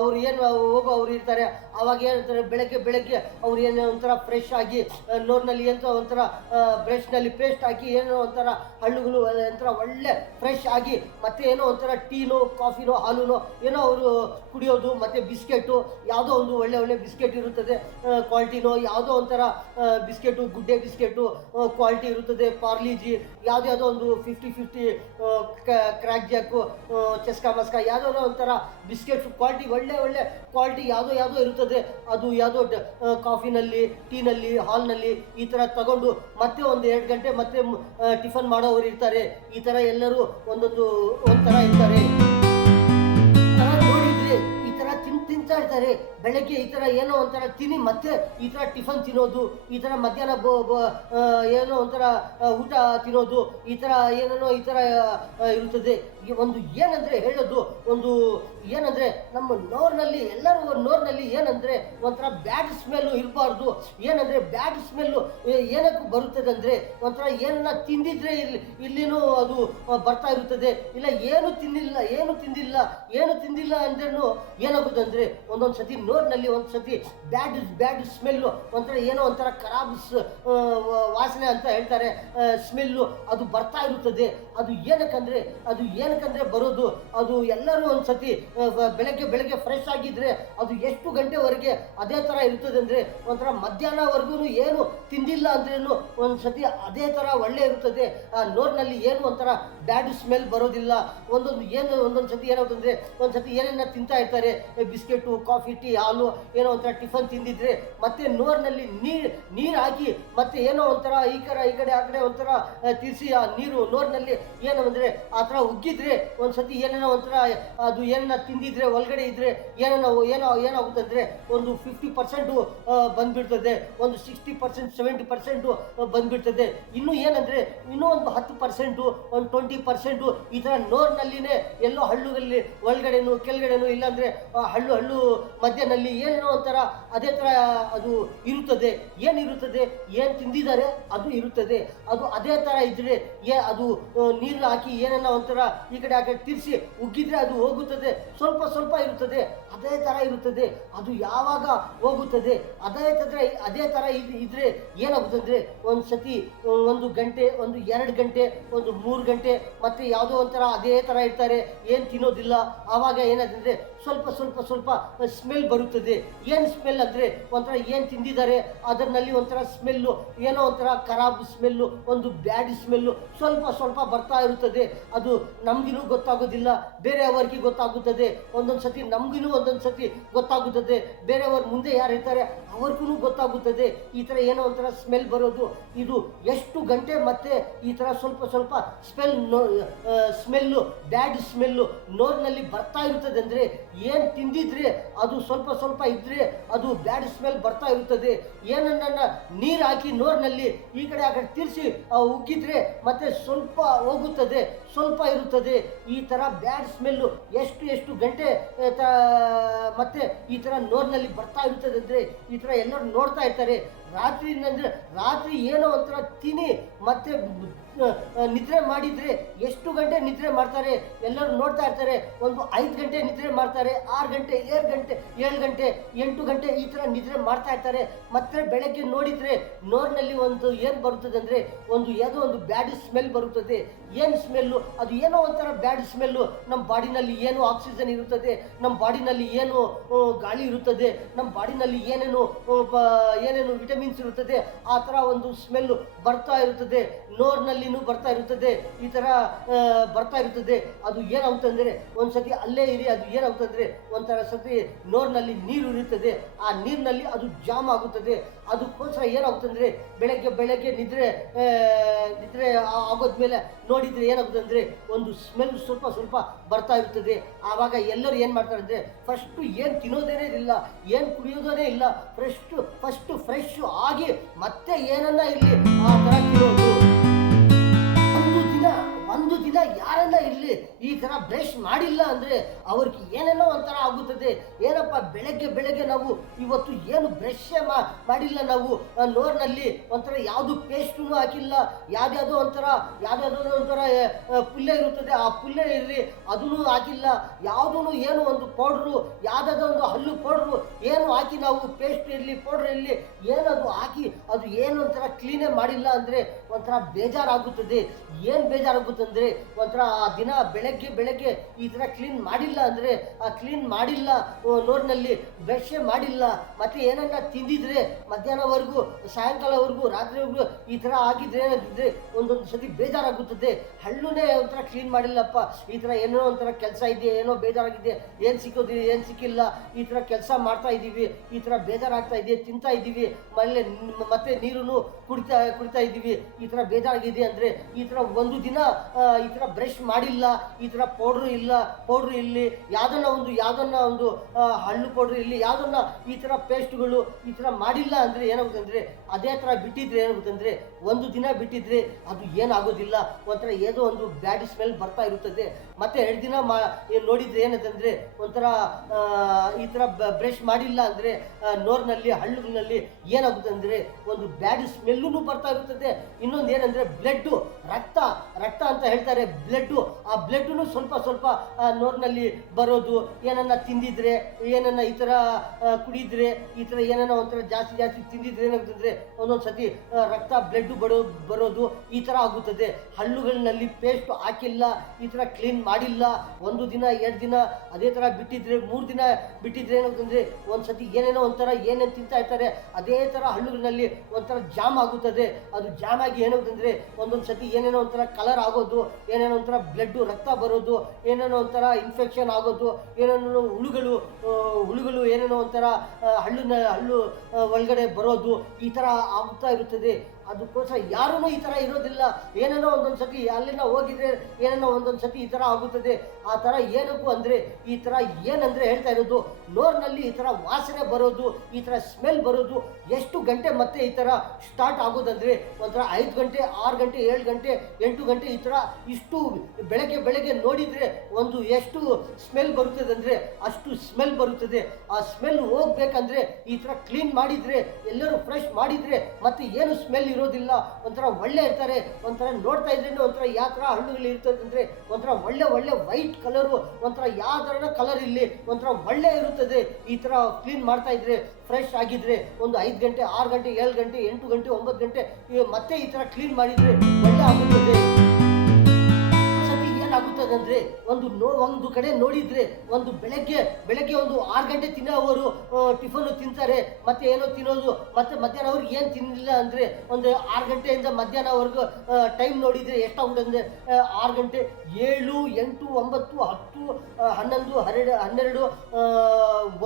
ಅವ್ರು ಏನು ಹೋಗೋರು ಇರ್ತಾರೆ. ಆವಾಗ ಏನಂತಾರೆ ಬೆಳಗ್ಗೆ ಅವ್ರು ಏನೋ ಒಂಥರ ಫ್ರೆಶ್ ಆಗಿ ನೋರ್ನಲ್ಲಿ ಅಂತ ಒಂಥರ ಬ್ರಷ್ನಲ್ಲಿ ಪೇಸ್ಟ್ ಹಾಕಿ ಏನೋ ಒಂಥರ ಹಣ್ಣುಗಳು ಒಂಥರ ಒಳ್ಳೆ ಫ್ರೆಶ್ ಆಗಿ ಮತ್ತೆ ಏನೋ ಒಂಥರ ಟೀನೋ, ಕಾಫಿನೋ, ಹಾಲುನೋ ಏನೋ ಅವರು ಕುಡಿಯೋದು. ಮತ್ತು ಬಿಸ್ಕೆಟು, ಯಾವುದೋ ಒಂದು ಒಳ್ಳೆ ಬಿಸ್ಕೆಟ್ ಇರುತ್ತದೆ, ಕ್ವಾಲಿಟಿನೋ ಯಾವುದೋ ಒಂಥರ ಬಿಸ್ಕೆಟು, ಗುಡ್ಡೆ ಬಿಸ್ಕೆಟು ಕ್ವಾಲಿಟಿ ಇರುತ್ತದೆ, ಪಾರ್ಲಿಜಿ, ಯಾವುದೋ ಒಂದು 50-50 ಕ್ರ್ಯಾಕ್ ಜಾಕು, ಚೆಸ್ಕಾ ಮಸ್ಕಾ, ಯಾವುದೋ ಒಂಥರ ಬಿಸ್ಕೆಟ್ಸ್ ಕ್ವಾಲಿಟಿ ಒಳ್ಳೆ ಕ್ವಾಲಿಟಿ ಯಾವುದೋ ಇರುತ್ತದೆ. ಅದು ಯಾವುದೋ ಕಾಫಿನಲ್ಲಿ, ಟೀನಲ್ಲಿ, ಹಾಲ್ನಲ್ಲಿ ಈ ಥರ ತಗೊಂಡು ಮತ್ತೆ 1-2 ಗಂಟೆ ಮತ್ತೆ ಟಿಫನ್ ಮಾಡೋರು ಇರ್ತಾರೆ. ಈ ಥರ ಎಲ್ಲರೂ ಒಂಥರ ಇರ್ತಾರೆ. ನೋಡಿದರೆ ಈ ಥರ ತಿಂತಾ ಇರ್ತಾರೆ. ಬೆಳಗ್ಗೆ ಈ ಥರ ಏನೋ ಒಂಥರ ತಿನ್ನಿ ಮತ್ತೆ ಈ ಥರ ಟಿಫನ್ ತಿನ್ನೋದು, ಈ ಥರ ಮಧ್ಯಾಹ್ನ ಏನೋ ಒಂಥರ ಊಟ ತಿನ್ನೋದು, ಈ ಥರ ಏನೇನೋ ಈ ಥರ ಇರುತ್ತದೆ. ಏನಂದರೆ ಹೇಳೋದು ಏನಂದರೆ ನಮ್ಮ ನೋರ್ನಲ್ಲಿ ಏನಂದರೆ ಒಂಥರ ಬ್ಯಾಡ್ ಸ್ಮೆಲ್ಲು ಇರಬಾರ್ದು. ಏನಂದರೆ ಬ್ಯಾಡ್ ಸ್ಮೆಲ್ಲು ಏನಕ್ಕೆ ಬರುತ್ತದೆ ಅಂದರೆ ಒಂಥರ ಏನನ್ನ ತಿಂದಿದ್ರೆ ಇಲ್ಲಿನೂ ಅದು ಬರ್ತಾ ಇರುತ್ತದೆ. ಇಲ್ಲ ಏನು ತಿಂದಿಲ್ಲ ಅಂದ್ರೂ ಏನಾಗುತ್ತೆ ಅಂದರೆ ಒಂದೊಂದು ಸತಿ ನೋರ್ನಲ್ಲಿ ಒಂದು ಸತಿ ಬ್ಯಾಡ್ ಸ್ಮೆಲ್ಲು, ಒಂಥರ ಏನೋ ಒಂಥರ ಖರಾಬ್ ವಾಸನೆ ಅಂತ ಹೇಳ್ತಾರೆ, ಸ್ಮೆಲ್ಲು ಅದು ಬರ್ತಾ ಇರುತ್ತದೆ. ಅದು ಏನಕ್ಕಂದ್ರೆ ಬರೋದು ಅದು ಎಲ್ಲರೂ ಒಂದು ಸತಿ ಬೆಳಗ್ಗೆ ಫ್ರೆಶ್ ಆಗಿದ್ರೆ ಅದು ಎಷ್ಟು ಗಂಟೆವರೆಗೆ ಅದೇ ಥರ ಇರ್ತದೆ ಅಂದರೆ ಒಂಥರ ಮಧ್ಯಾಹ್ನವರೆಗೂ ಏನು ತಿಂದಿಲ್ಲ ಅಂದ್ರೂ ಒಂದು ಸತಿ ಅದೇ ಥರ ಒಳ್ಳೆ ಇರುತ್ತದೆ. ಆ ನೋರ್ನಲ್ಲಿ ಏನು ಒಂಥರ ಬ್ಯಾಡ್ ಸ್ಮೆಲ್ ಬರೋದಿಲ್ಲ. ಒಂದೊಂದು ಸತಿ ಏನಾಗುತ್ತಂದರೆ ಒಂದು ಸತಿ ಏನೇನ ತಿಂತಾ ಇರ್ತಾರೆ, ಬಿಸ್ಕೆಟು, ಕಾಫಿ, ಟೀ, ಹಾಲು, ಏನೋ ಒಂಥರ ಟಿಫನ್ ತಿಂದಿದ್ರೆ ಮತ್ತೆ ನೋರ್ನಲ್ಲಿ ನೀರು ಹಾಕಿ ಮತ್ತೆ ಏನೋ ಒಂಥರ ಈ ಕಡೆ ಆ ಕಡೆ ಒಂಥರ ತಿರ್ಸಿ ಆ ನೀರು ನೋರ್ನಲ್ಲಿ ಏನು ಅಂದರೆ ಆ ಥರ ಉಗ್ಗಿದ್ರೆ ಒಂದು ಸತಿ ಏನೇನೋ ಒಂಥರ ಅದು ಏನನ್ನ ತಿಂದಿದ್ರೆ ಒಳಗಡೆ ಇದ್ರೆ ಏನಾಗುತ್ತಂದರೆ ಒಂದು 50% ಬಂದ್ಬಿಡ್ತದೆ, ಒಂದು 60% 70% ಬಂದ್ಬಿಡ್ತದೆ. ಇನ್ನೂ ಏನಂದರೆ ಇನ್ನೂ ಒಂದು 10%, ಒಂದು 70% ಈ ಥರ ನೋರ್ನಲ್ಲಿನೇ ಎಲ್ಲೋ ಹಳ್ಳುಗಳಲ್ಲಿ ಒಳಗಡೆನೂ ಕೆಳಗಡೆನೂ ಇಲ್ಲಾಂದರೆ ಹಳ್ಳು ಮಧ್ಯದಲ್ಲಿ ಏನೇನೋ ಒಂಥರ ಅದೇ ಥರ ಅದು ಇರುತ್ತದೆ. ಏನಿರುತ್ತದೆ, ಏನು ತಿಂದಿದ್ದಾರೆ ಅದು ಇರುತ್ತದೆ. ಅದು ಅದೇ ಥರ ಇದ್ದರೆ ಅದು ನೀರು ಹಾಕಿ ಏನೇನೋ ಒಂಥರ ಈ ಕಡೆ ಆ ಕಡೆ ತಿರ್ಸಿ ಉಗ್ಗಿದ್ರೆ ಅದು ಹೋಗುತ್ತದೆ. ಸ್ವಲ್ಪ ಸ್ವಲ್ಪ ಇರುತ್ತದೆ, ಅದೇ ಥರ ಇರುತ್ತದೆ. ಅದು ಯಾವಾಗ ಹೋಗುತ್ತದೆ ಅದೇ ಥರ ಇದ್ರೆ ಏನಾಗುತ್ತಂದರೆ ಒಂದು ಸತಿ 1 ಗಂಟೆ, 2 ಗಂಟೆ, 3 ಗಂಟೆ ಮತ್ತೆ ಯಾವುದೋ ಒಂಥರ ಅದೇ ಥರ ಇರ್ತಾರೆ, ಏನು ತಿನ್ನೋದಿಲ್ಲ. ಆವಾಗ ಏನಾದಂದರೆ ಸ್ವಲ್ಪ ಸ್ವಲ್ಪ ಸ್ವಲ್ಪ ಸ್ಮೆಲ್ ಬರುತ್ತದೆ. ಏನು ಸ್ಮೆಲ್ ಅಂದರೆ ಒಂಥರ ಏನು ತಿಂದಿದ್ದಾರೆ ಅದರಲ್ಲಿ ಒಂಥರ ಸ್ಮೆಲ್ಲು, ಏನೋ ಒಂಥರ ಖರಾಬ್ ಸ್ಮೆಲ್ಲು, ಒಂದು ಬ್ಯಾಡ್ ಸ್ಮೆಲ್ಲು ಸ್ವಲ್ಪ ಸ್ವಲ್ಪ ಬರ್ತಾ ಇರುತ್ತದೆ. ಅದು ನಮಗಿನೂ ಗೊತ್ತಾಗೋದಿಲ್ಲ, ಬೇರೆಯವರಿಗೆ ಗೊತ್ತಾಗುತ್ತದೆ. ಒಂದೊಂದು ಸತಿ ನಮಗಿನೂ ಒಂದೊಂದು ಸತಿ ಗೊತ್ತಾಗುತ್ತದೆ, ಬೇರೆಯವ್ರ ಮುಂದೆ ಯಾರು ಇರ್ತಾರೆ ಅವ್ರಿಗೂ ಗೊತ್ತಾಗುತ್ತದೆ ಈ ಥರ ಏನೋ ಒಂಥರ ಸ್ಮೆಲ್ ಬರೋದು. ಇದು ಎಷ್ಟು ಗಂಟೆ ಮತ್ತೆ ಈ ಥರ ಸ್ವಲ್ಪ ಸ್ವಲ್ಪ ಸ್ಮೆಲ್ಲು ಬ್ಯಾಡ್ ಸ್ಮೆಲ್ಲು ನೋರ್ನಲ್ಲಿ ಬರ್ತಾ ಇರುತ್ತದೆ ಅಂದರೆ ಏನು ತಿಂದಿದ್ರೆ ಅದು ಸ್ವಲ್ಪ ಸ್ವಲ್ಪ ಇದ್ದರೆ ಅದು ಬ್ಯಾಡ್ ಸ್ಮೆಲ್ ಬರ್ತಾ ಇರುತ್ತದೆ. ಏನನ್ನ ನೀರು ಹಾಕಿ ನೋರ್ನಲ್ಲಿ ಈ ಕಡೆ ಆ ಕಡೆ ತಿರ್ಸಿ ಉಗ್ಗಿದ್ರೆ ಮತ್ತೆ ಸ್ವಲ್ಪ ಹೋಗುತ್ತದೆ, ಸ್ವಲ್ಪ ಇರುತ್ತದೆ. ಈ ಥರ ಬ್ಯಾಡ್ ಸ್ಮೆಲ್ಲು ಎಷ್ಟು ಗಂಟೆ ಮತ್ತೆ ಈ ಥರ ನೋರ್ನಲ್ಲಿ ಬರ್ತಾ ಇರುತ್ತದೆ ಅಂದರೆ ಈ ಥರ ಎಲ್ಲರೂ ನೋಡ್ತಾ ಇರ್ತಾರೆ. ರಾತ್ರಿ ಏನೋ ಒಂಥರ ತಿನ್ನಿ ಮತ್ತೆ ನಿದ್ರೆ ಮಾಡಿದರೆ ಎಷ್ಟು ಗಂಟೆ ನಿದ್ರೆ ಮಾಡ್ತಾರೆ ಎಲ್ಲರೂ ನೋಡ್ತಾ ಇರ್ತಾರೆ. ಒಂದು 5 ಗಂಟೆ ನಿದ್ರೆ ಮಾಡ್ತಾರೆ, 6 ಗಂಟೆ, 7 ಗಂಟೆ, 8 ಗಂಟೆ ಈ ಥರ ನಿದ್ರೆ ಮಾಡ್ತಾ ಇರ್ತಾರೆ. ಮತ್ತೆ ಬೆಳಗ್ಗೆ ನೋಡಿದರೆ ನೋರ್ನಲ್ಲಿ ಒಂದು ಏನು ಬರುತ್ತದೆ ಅಂದರೆ ಯಾವುದೋ ಒಂದು ಬ್ಯಾಡ್ ಸ್ಮೆಲ್ ಬರುತ್ತದೆ. ಏನು ಸ್ಮೆಲ್ಲು? ಅದು ಏನೋ ಒಂಥರ ಬ್ಯಾಡ್ ಸ್ಮೆಲ್ಲು. ನಮ್ಮ ಬಾಡಿನಲ್ಲಿ ಏನು ಆಕ್ಸಿಜನ್ ಇರುತ್ತದೆ, ನಮ್ಮ ಬಾಡಿನಲ್ಲಿ ಏನು ಗಾಳಿ ಇರುತ್ತದೆ, ನಮ್ಮ ಬಾಡಿನಲ್ಲಿ ಏನೇನು ವಿಟಮಿನ್ಸ್ ಇರುತ್ತದೆ ಆ ಥರ ಒಂದು ಸ್ಮೆಲ್ಲು ಬರ್ತಾ ಇರುತ್ತದೆ. ನೋರ್ನಲ್ಲಿನೂ ಬರ್ತಾ ಇರುತ್ತದೆ, ಈ ಥರ ಬರ್ತಾ ಇರುತ್ತದೆ. ಅದು ಏನಾಗುತ್ತಂದರೆ ಒಂದ್ಸತಿ ಅಲ್ಲೇ ಇರಿ, ಅದು ಏನಾಗುತ್ತಂದರೆ ಒಂಥರ ಸತಿ ನೋರ್ನಲ್ಲಿ ನೀರು ಇರುತ್ತದೆ, ಆ ನೀರಿನಲ್ಲಿ ಅದು ಜಾಮ್ ಆಗುತ್ತದೆ. ಅದಕ್ಕೋಸ್ಕರ ಏನಾಗುತ್ತಂದರೆ ಬೆಳಗ್ಗೆ ನಿದ್ರೆ ಆಗೋದ್ಮೇಲೆ ನೋಡಿದರೆ ಏನಾಗುತ್ತಂದರೆ ಒಂದು ಸ್ಮೆಲ್ ಸ್ವಲ್ಪ ಸ್ವಲ್ಪ ಬರ್ತಾ ಇರ್ತದೆ. ಆವಾಗ ಎಲ್ಲರೂ ಏನು ಮಾಡ್ತಾರೆ ಅಂದರೆ ಫಸ್ಟು ಏನು ತಿನ್ನೋದೇನೇ ಇಲ್ಲ, ಏನು ಕುಡಿಯೋದೇ ಇಲ್ಲ, ಫಸ್ಟು ಫ್ರೆಶ್ ಆಗಿ ಮತ್ತೆ ಏನನ್ನ ಇರಲಿ ಆ ಥರ ತಿನ್ನೋದು. ಒಂದು ದಿನ ಯಾರನ್ನ ಇರಲಿ ಈ ಥರ ಬ್ರಷ್ ಮಾಡಿಲ್ಲ ಅಂದರೆ ಅವ್ರಿಗೆ ಏನೇನೋ ಒಂಥರ ಆಗುತ್ತದೆ. ಏನಪ್ಪ ಬೆಳಗ್ಗೆ ನಾವು ಇವತ್ತು ಏನು ಬ್ರಷೇ ಮಾಡಿಲ್ಲ, ನಾವು ನೋರ್ನಲ್ಲಿ ಒಂಥರ ಯಾವುದು ಪೇಸ್ಟೂ ಹಾಕಿಲ್ಲ, ಯಾವುದ್ಯಾವುದೋ ಒಂಥರ ಪುಲ್ಯ ಇರುತ್ತದೆ, ಆ ಪುಲ್ಯ ಇರಲಿ ಅದೂ ಹಾಕಿಲ್ಲ, ಯಾವುದೂ ಏನು ಒಂದು ಪೌಡ್ರು, ಯಾವುದಾದ್ರೂ ಒಂದು ಹಲ್ಲು ಪೌಡ್ರು ಏನು ಹಾಕಿ ನಾವು ಪೇಸ್ಟ್ ಇರಲಿ ಪೌಡ್ರ್ ಇರಲಿ ಏನದು ಹಾಕಿ ಅದು ಏನು ಒಂಥರ ಕ್ಲೀನೇ ಮಾಡಿಲ್ಲ ಅಂದರೆ ಒಂಥರ ಬೇಜಾರಾಗುತ್ತದೆ. ಏನು ಬೇಜಾರಾಗುತ್ತಂದರೆ ಒಂಥರ ಆ ದಿನ ಬೆಳಗ್ಗೆ ಈ ಥರ ಕ್ಲೀನ್ ಮಾಡಿಲ್ಲ ಅಂದರೆ ಕ್ಲೀನ್ ಮಾಡಿಲ್ಲ, ನೋರ್ನಲ್ಲಿ ಬ್ರಷೇ ಮಾಡಿಲ್ಲ, ಮತ್ತು ಏನನ್ನ ತಿಂದಿದ್ರೆ ಮಧ್ಯಾಹ್ನವರೆಗೂ ಸಾಯಂಕಾಲವರೆಗೂ ರಾತ್ರಿವರೆಗೂ ಈ ಥರ ಆಗಿದ್ರೆ ಏನಾಗಿದ್ರೆ ಒಂದೊಂದು ಸತಿ ಬೇಜಾರಾಗುತ್ತದೆ. ಹಳ್ಳುನೇ ಒಂಥರ ಕ್ಲೀನ್ ಮಾಡಿಲ್ಲಪ್ಪ, ಈ ಥರ ಏನೋ ಒಂಥರ ಕೆಲಸ ಇದೆಯಾ, ಏನೋ ಬೇಜಾರಾಗಿದೆ, ಏನು ಸಿಕ್ಕೋದಿದೆ ಏನು ಸಿಕ್ಕಿಲ್ಲ, ಈ ಥರ ಕೆಲಸ ಮಾಡ್ತಾ ಇದ್ದೀವಿ, ಈ ಥರ ಬೇಜಾರಾಗ್ತಾ ಇದೆ, ತಿಂತಾ ಇದ್ದೀವಿ, ಮತ್ತೆ ನೀರನ್ನು ಕುಡಿತಾ ಇದ್ದೀವಿ, ಈ ಥರ ಬೇಜಾರಾಗಿದೆ ಅಂದರೆ ಈ ಥರ ಒಂದು ದಿನ ಈ ಥರ ಬ್ರಷ್ ಮಾಡಿಲ್ಲ, ಈ ಥರ ಪೌಡ್ರು ಇಲ್ಲಿ ಯಾವುದನ್ನ ಒಂದು ಹಳ್ಳು ಪೌಡ್ರ್ ಇಲ್ಲಿ ಯಾವುದನ್ನ ಈ ಥರ ಪೇಸ್ಟ್ಗಳು ಈ ಥರ ಮಾಡಿಲ್ಲ ಅಂದರೆ ಏನಾಗುತ್ತೆ ಅಂದರೆ ಅದೇ ಥರ ಬಿಟ್ಟಿದ್ರೆ ಏನಾಗುತ್ತೆ ಅಂದರೆ ಒಂದು ದಿನ ಬಿಟ್ಟಿದ್ರೆ ಅದು ಏನಾಗೋದಿಲ್ಲ, ಒಂಥರ ಏನೋ ಒಂದು ಬ್ಯಾಡ್ ಸ್ಮೆಲ್ ಬರ್ತಾ ಇರುತ್ತದೆ. ಮತ್ತು 2 ದಿನ ನೋಡಿದರೆ ಏನಂತಂದರೆ ಒಂಥರ ಈ ಥರ ಬ್ರಷ್ ಮಾಡಿಲ್ಲ ಅಂದರೆ ನೋರ್ನಲ್ಲಿ ಹಳ್ಳುಗಳಲ್ಲಿ ಏನಾಗುತ್ತೆ ಅಂದರೆ ಒಂದು ಬ್ಯಾಡ್ ಸ್ಮೆಲ್ಲೂ ಬರ್ತಾ ಇರುತ್ತದೆ. ಇನ್ನೊಂದು ಏನಂದರೆ ಬ್ಲಡ್ಡು, ರಕ್ತ ಅಂತ ಹೇಳ್ತಾರೆ, ಬ್ಲಡ್ಡು, ಆ ಬ್ಲಡ್ಡು ಸ್ವಲ್ಪ ಸ್ವಲ್ಪ ನೋರ್ನಲ್ಲಿ ಬರೋದು. ಏನನ್ನ ತಿಂದಿದ್ರೆ, ಏನನ್ನ ಈ ಥರ ಕುಡಿದ್ರೆ, ಈ ಥರ ಏನನ್ನ ಒಂಥರ ಜಾಸ್ತಿ ತಿಂದಿದ್ರೆ ಏನಾಗುತ್ತಂದರೆ ಒಂದೊಂದು ಸತಿ ರಕ್ತ ಬ್ಲಡ್ಡು ಬರೋದು ಈ ಥರ ಆಗುತ್ತದೆ. ಹಳ್ಳುಗಳಲ್ಲಿ ಪೇಸ್ಟ್ ಹಾಕಿಲ್ಲ, ಈ ಥರ ಕ್ಲೀನ್ ಮಾಡಿಲ್ಲ, 1 ದಿನ 2 ದಿನ ಅದೇ ಥರ ಬಿಟ್ಟಿದ್ರೆ 3 ದಿನ ಬಿಟ್ಟಿದ್ರೆ ಏನಾಗುತ್ತಂದರೆ ಒಂದು ಸತಿ ಏನೇನೋ ಒಂಥರ ಏನೇನು ತಿಂತಾ ಇರ್ತಾರೆ ಅದೇ ಥರ ಹಳ್ಳುಗಳಲ್ಲಿ ಒಂಥರ ಜಾಮ್ ಆಗುತ್ತದೆ. ಅದು ಜಾಮ್ ಆಗಿ ಏನಾಗುತ್ತಂದರೆ ಒಂದೊಂದು ಸತಿ ಏನೇನೋ ಒಂಥರ ಕಲರ್ ಆಗೋದು, ಏನೇನೋ ಒಂಥರ ಬ್ಲಡ್ಡು ರಕ್ತ ಬರೋದು, ಏನೇನೋ ಒಂಥರ ಇನ್ಫೆಕ್ಷನ್ ಆಗೋದು, ಏನೇನೋ ಹುಳುಗಳು ಏನೇನೋ ಒಂಥರ ಹಳ್ಳು ಒಳಗಡೆ ಬರೋದು ಈ ಥರ ಆಗುತ್ತಾ ಇರುತ್ತದೆ. ಅದಕ್ಕೋಸ್ಕರ ಯಾರೂ ಈ ಥರ ಇರೋದಿಲ್ಲ. ಏನೇನೋ ಒಂದೊಂದು ಸತಿ ಅಲ್ಲಿನ ಹೋಗಿದ್ರೆ ಏನೇನೋ ಒಂದೊಂದು ಸತಿ ಈ ಥರ ಆಗುತ್ತದೆ. ಆ ಥರ ಏನಕ್ಕೂ ಅಂದರೆ ಈ ಥರ ಏನಂದರೆ ಹೇಳ್ತಾ ಇರೋದು ನೋರ್ನಲ್ಲಿ ಈ ಥರ ವಾಸನೆ ಬರೋದು, ಈ ಥರ ಸ್ಮೆಲ್ ಬರೋದು ಎಷ್ಟು ಗಂಟೆ ಮತ್ತೆ ಈ ಥರ ಸ್ಟಾರ್ಟ್ ಆಗೋದಂದರೆ ಒಂಥರ 5 ಗಂಟೆ, 6 ಗಂಟೆ, 7 ಗಂಟೆ, 8 ಗಂಟೆ ಈ ಥರ ಇಷ್ಟು ಬೆಳಗ್ಗೆ ಬೆಳಗ್ಗೆ ನೋಡಿದರೆ ಒಂದು ಎಷ್ಟು ಸ್ಮೆಲ್ ಬರುತ್ತದೆ ಅಂದರೆ ಅಷ್ಟು ಸ್ಮೆಲ್ ಬರುತ್ತದೆ. ಆ ಸ್ಮೆಲ್ ಹೋಗ್ಬೇಕಂದ್ರೆ ಈ ಥರ ಕ್ಲೀನ್ ಮಾಡಿದರೆ, ಎಲ್ಲರೂ ಫ್ರೆಶ್ ಮಾಡಿದರೆ ಮತ್ತೆ ಏನು ಸ್ಮೆಲ್ ಇರೋದಿಲ್ಲ, ಒಂಥರ ಒಳ್ಳೆ ಇರ್ತಾರೆ. ಒಂಥರ ನೋಡ್ತಾ ಇದ್ರೇನೆ ಒಂಥರ ಯಾವ ಥರ ಹಣ್ಣುಗಳು ಇರ್ತದೆ ಅಂದರೆ ಒಂಥರ ಒಳ್ಳೆ ಒಳ್ಳೆ ವೈಟ್ ಕಲರು, ಒಂಥರ ಯಾವ ಥರನ ಕಲರ್ ಇಲ್ಲಿ ಒಂಥರ ಒಳ್ಳೆ ಇರುತ್ತದೆ. ಈ ಥರ ಕ್ಲೀನ್ ಮಾಡ್ತಾ ಇದ್ರೆ, ಫ್ರೆಶ್ ಆಗಿದ್ರೆ ಒಂದು 5 ಗಂಟೆ 6 ಗಂಟೆ 7 ಗಂಟೆ 8 ಗಂಟೆ 9 ಗಂಟೆ ಮತ್ತೆ ಈ ಥರ ಕ್ಲೀನ್ ಮಾಡಿದರೆ ಒಳ್ಳೆ ಆಗುತ್ತದೆ. ಏನಾಗುತ್ತದೆ ಅಂದರೆ ಒಂದು ಕಡೆ ನೋಡಿದರೆ ಒಂದು ಬೆಳಗ್ಗೆ ಒಂದು 6 ಗಂಟೆ ತಿನ್ನೋವರು ಟಿಫನ್ ತಿಂತಾರೆ, ಮತ್ತೆ ಏನೋ ತಿನ್ನೋದು, ಮತ್ತೆ ಮಧ್ಯಾಹ್ನ ಅವ್ರಿಗೆ ಏನು ತಿನ್ನಲಿಲ್ಲ ಅಂದರೆ ಒಂದು 6 ಗಂಟೆಯಿಂದ ಮಧ್ಯಾಹ್ನವರೆಗೂ ಟೈಮ್ ನೋಡಿದರೆ ಎಷ್ಟಾಗುತ್ತೆ ಅಂದರೆ 6 ಗಂಟೆ 7 8 9 10 11 12